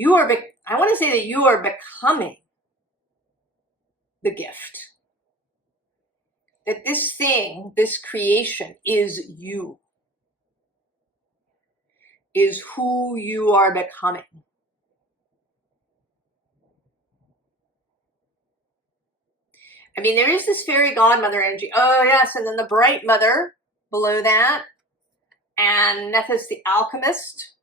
I want to say that you are becoming the gift. That this thing, this creation is you, is who you are becoming. I mean, there is this fairy godmother energy. Oh, yes. And then the bright mother below that. And Nephthys the alchemist.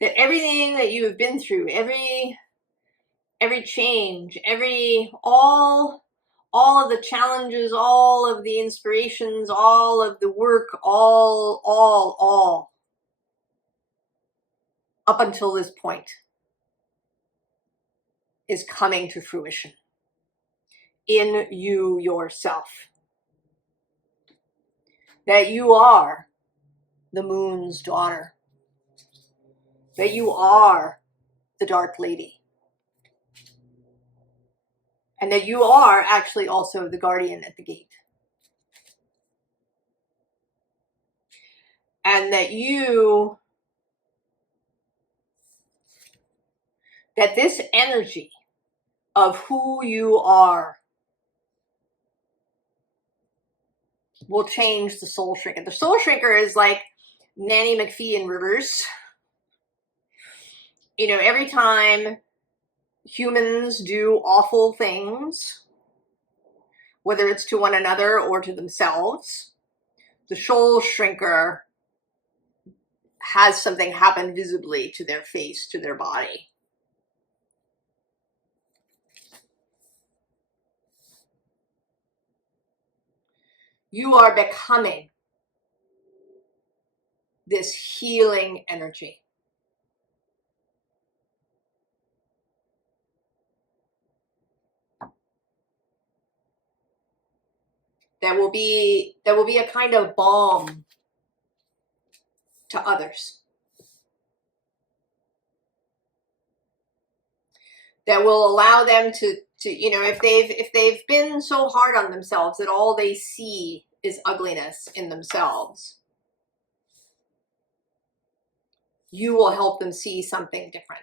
That everything that you have been through, every change, all of the challenges, all of the inspirations, all of the work, all up until this point is coming to fruition in you yourself. That you are the moon's daughter. That you are the dark lady. And that you are actually also the guardian at the gate. And that this energy of who you are will change the soul shrinker. The soul shrinker is like Nanny McPhee in reverse. You know, every time humans do awful things, whether it's to one another or to themselves, the soul shrinker has something happen visibly to their face, to their body. You are becoming this healing energy. That will be a kind of balm to others. That will allow them to you know, if they've been so hard on themselves that all they see is ugliness in themselves, you will help them see something different.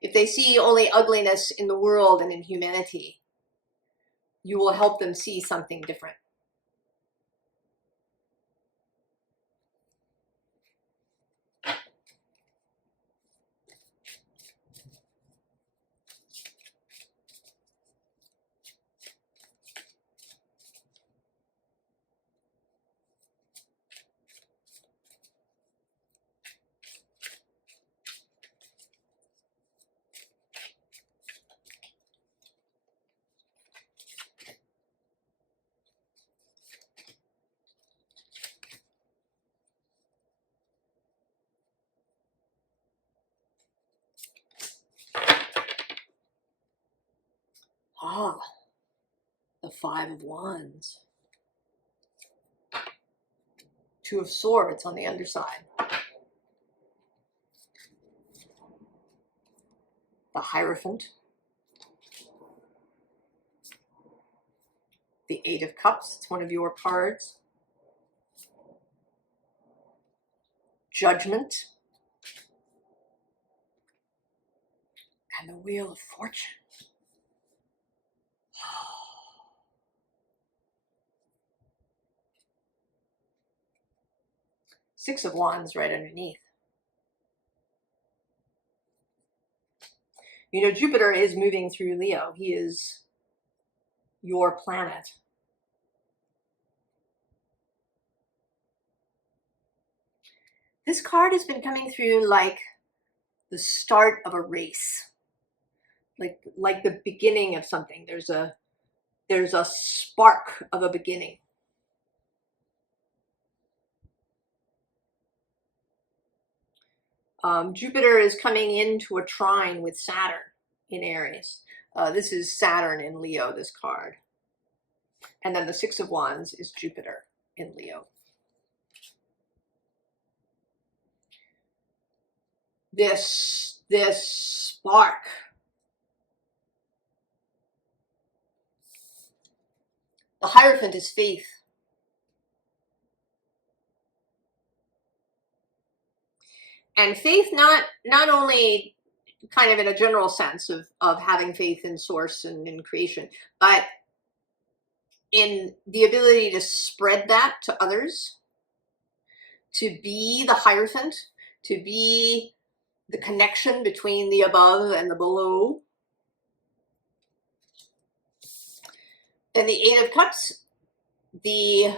If they see only ugliness in the world and in humanity, you will help them see something different. Ah, the Five of Wands. Two of Swords on the underside. The Hierophant. The Eight of Cups, it's one of your cards. Judgment. And the Wheel of Fortune. Six of Wands right underneath. You know, Jupiter is moving through Leo. He is your planet. This card has been coming through like the start of a race. Like the beginning of something. There's a spark of a beginning. Jupiter is coming into a trine with Saturn in Aries. This is Saturn in Leo, this card. And then the Six of Wands is Jupiter in Leo. This spark The Hierophant is faith. And faith not only kind of in a general sense of having faith in source and in creation, but in the ability to spread that to others, to be the Hierophant, to be the connection between the above and the below. Then the Eight of Cups, the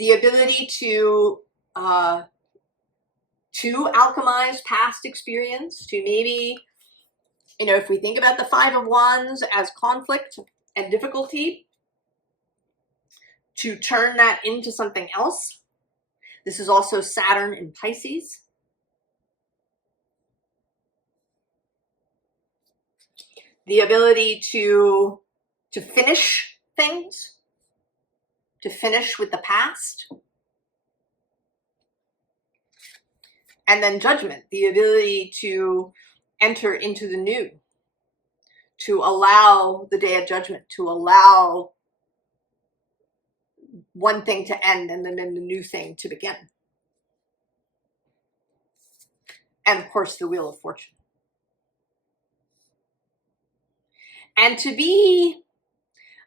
ability to alchemize past experience, to maybe, you know, if we think about the Five of Wands as conflict and difficulty, to turn that into something else. This is also Saturn in Pisces. The ability to finish things, to finish with the past. And then Judgment, the ability to enter into the new, to allow the Day of Judgment, to allow one thing to end and then the new thing to begin. And of course, the Wheel of Fortune. And to be,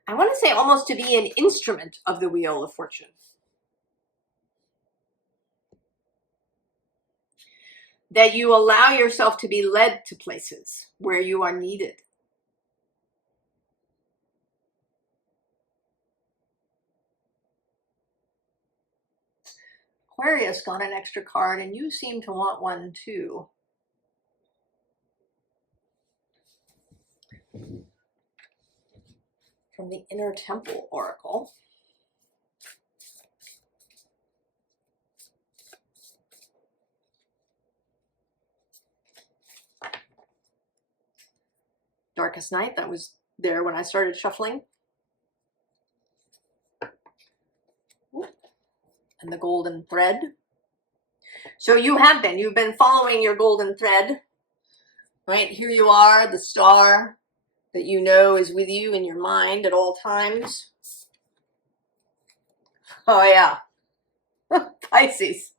I want to say almost to be an instrument of the Wheel of Fortune. That you allow yourself to be led to places where you are needed. Aquarius got an extra card, and you seem to want one too. From the Inner Temple Oracle. Darkest Night, that was there when I started shuffling. And the Golden Thread. So you've been following your golden thread, right? Here you are, the star that you know is with you in your mind at all times. Oh yeah, Pisces.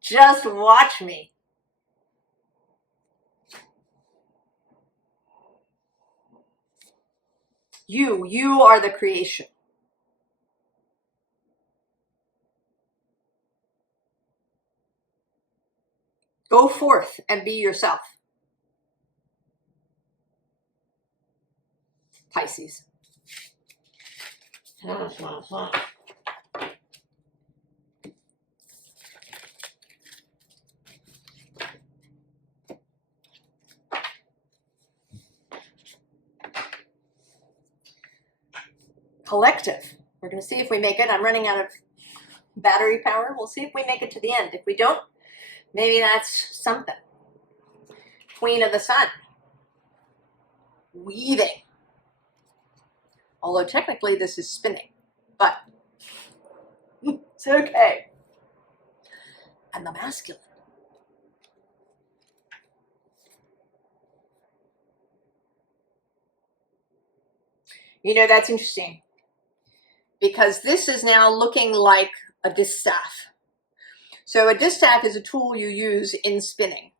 Just watch me. You are the creation. Go forth and be yourself. Pisces. Collective. We're going to see if we make it. I'm running out of battery power. We'll see if we make it to the end. If we don't, maybe that's something. Queen of the Sun. Weaving. Although technically this is spinning, but it's okay. And the Masculine. You know, that's interesting because this is now looking like a distaff. So a distaff is a tool you use in spinning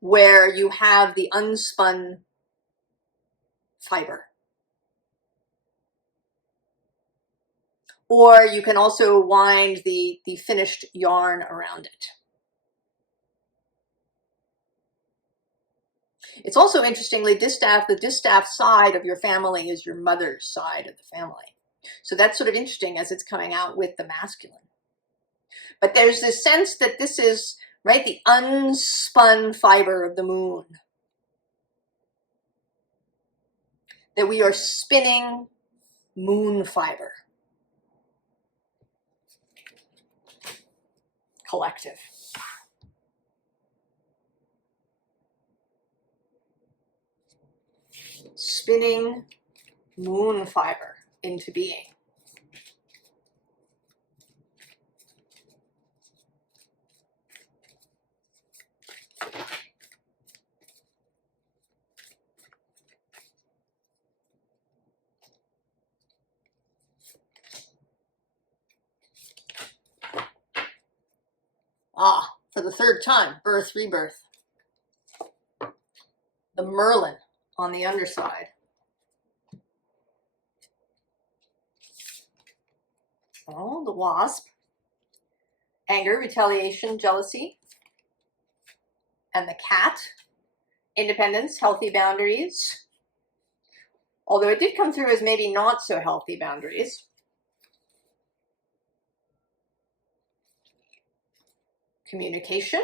where you have the unspun fiber. Or you can also wind the finished yarn around it. It's also interestingly, the distaff side of your family is your mother's side of the family. So that's sort of interesting as it's coming out with the masculine. But there's this sense that this is, right, the unspun fiber of the moon. That we are spinning moon fiber. Collective. Spinning moon fiber into being. For the third time, birth, rebirth. The Merlin on the underside. Oh, the Wasp. Anger, retaliation, jealousy. And the Cat. Independence, healthy boundaries. Although it did come through as maybe not so healthy boundaries. Communication.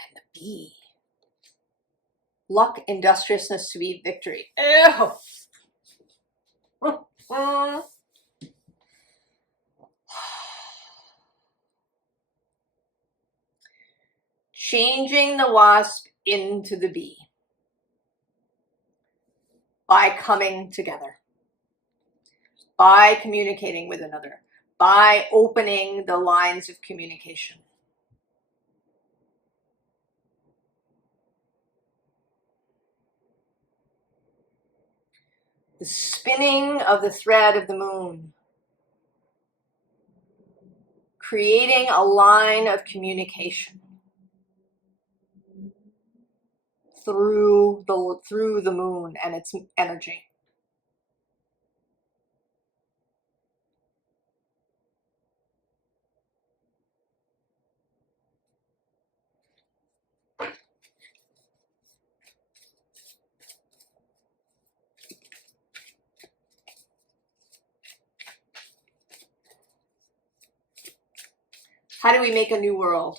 And the Bee. Luck, industriousness, sweet victory. Ew. Changing the Wasp into the Bee by coming together, by communicating with another, by opening the lines of communication. The spinning of the thread of the moon, creating a line of communication through the moon and its energy. How do we make a new world?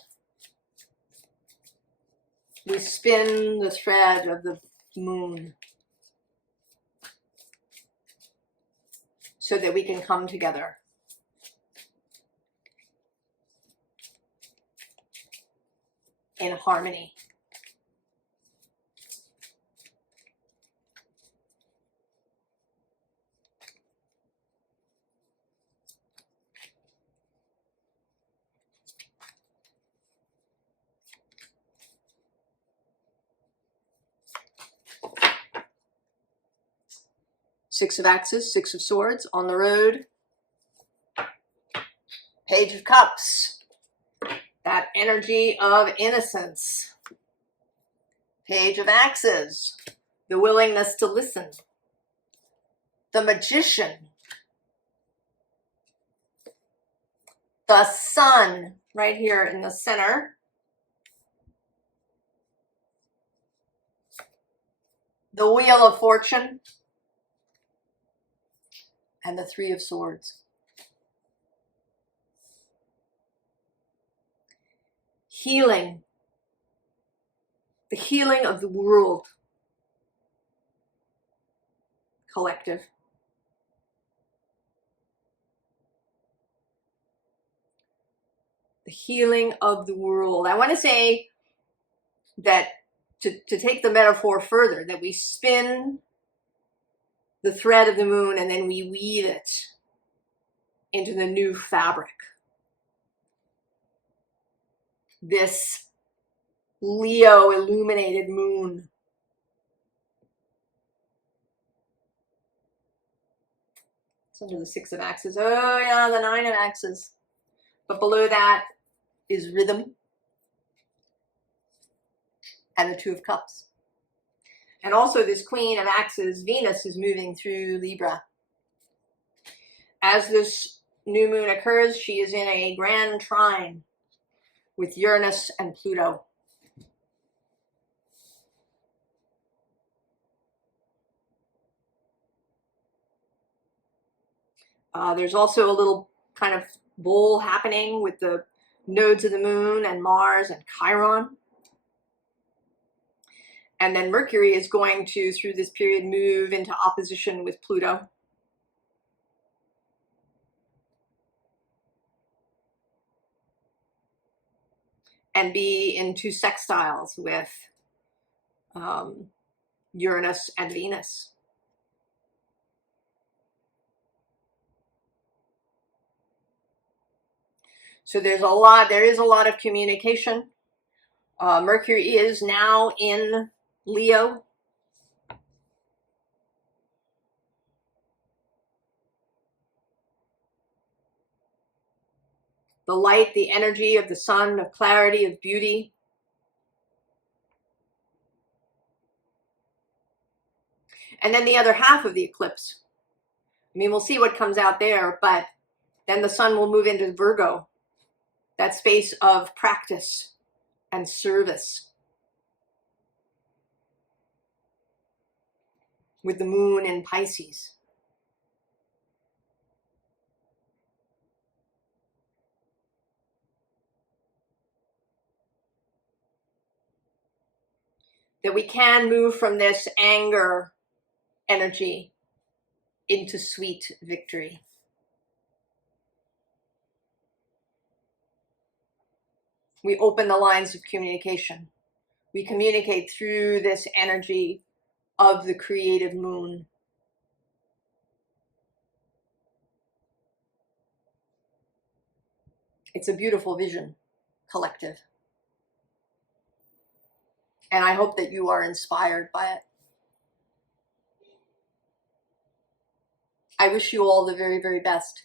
We spin the thread of the moon so that we can come together. In harmony. Six of Axes, Six of Swords, on the road. Page of Cups, that energy of innocence. Page of Axes, the willingness to listen. The Magician. The Sun, right here in the center. The Wheel of Fortune. And the Three of Swords. Healing. The healing of the world. Collective. The healing of the world. I want to say that to take the metaphor further, that we spin the thread of the moon and then we weave it into the new fabric. This Leo illuminated moon. It's under the Six of Axes. Oh yeah, the Nine of Axes. But below that is rhythm. And the Two of Cups. And also this Queen of Axes, Venus, is moving through Libra. As this new moon occurs, she is in a grand trine with Uranus and Pluto. There's also a little kind of bowl happening with the nodes of the moon and Mars and Chiron. And then Mercury is going to, through this period, move into opposition with Pluto. And be in two sextiles with Uranus and Venus. So there is a lot of communication. Mercury is now in Leo. the light, the energy of the sun, of clarity, of beauty. And then the other half of the eclipse. I mean, we'll see what comes out there, but then the sun will move into Virgo, that space of practice and service, with the moon in Pisces. That we can move from this anger energy into sweet victory. We open the lines of communication. We communicate through this energy of the creative moon. It's a beautiful vision, collective. And I hope that you are inspired by it. I wish you all the very, very best.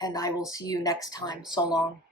And I will see you next time. So long.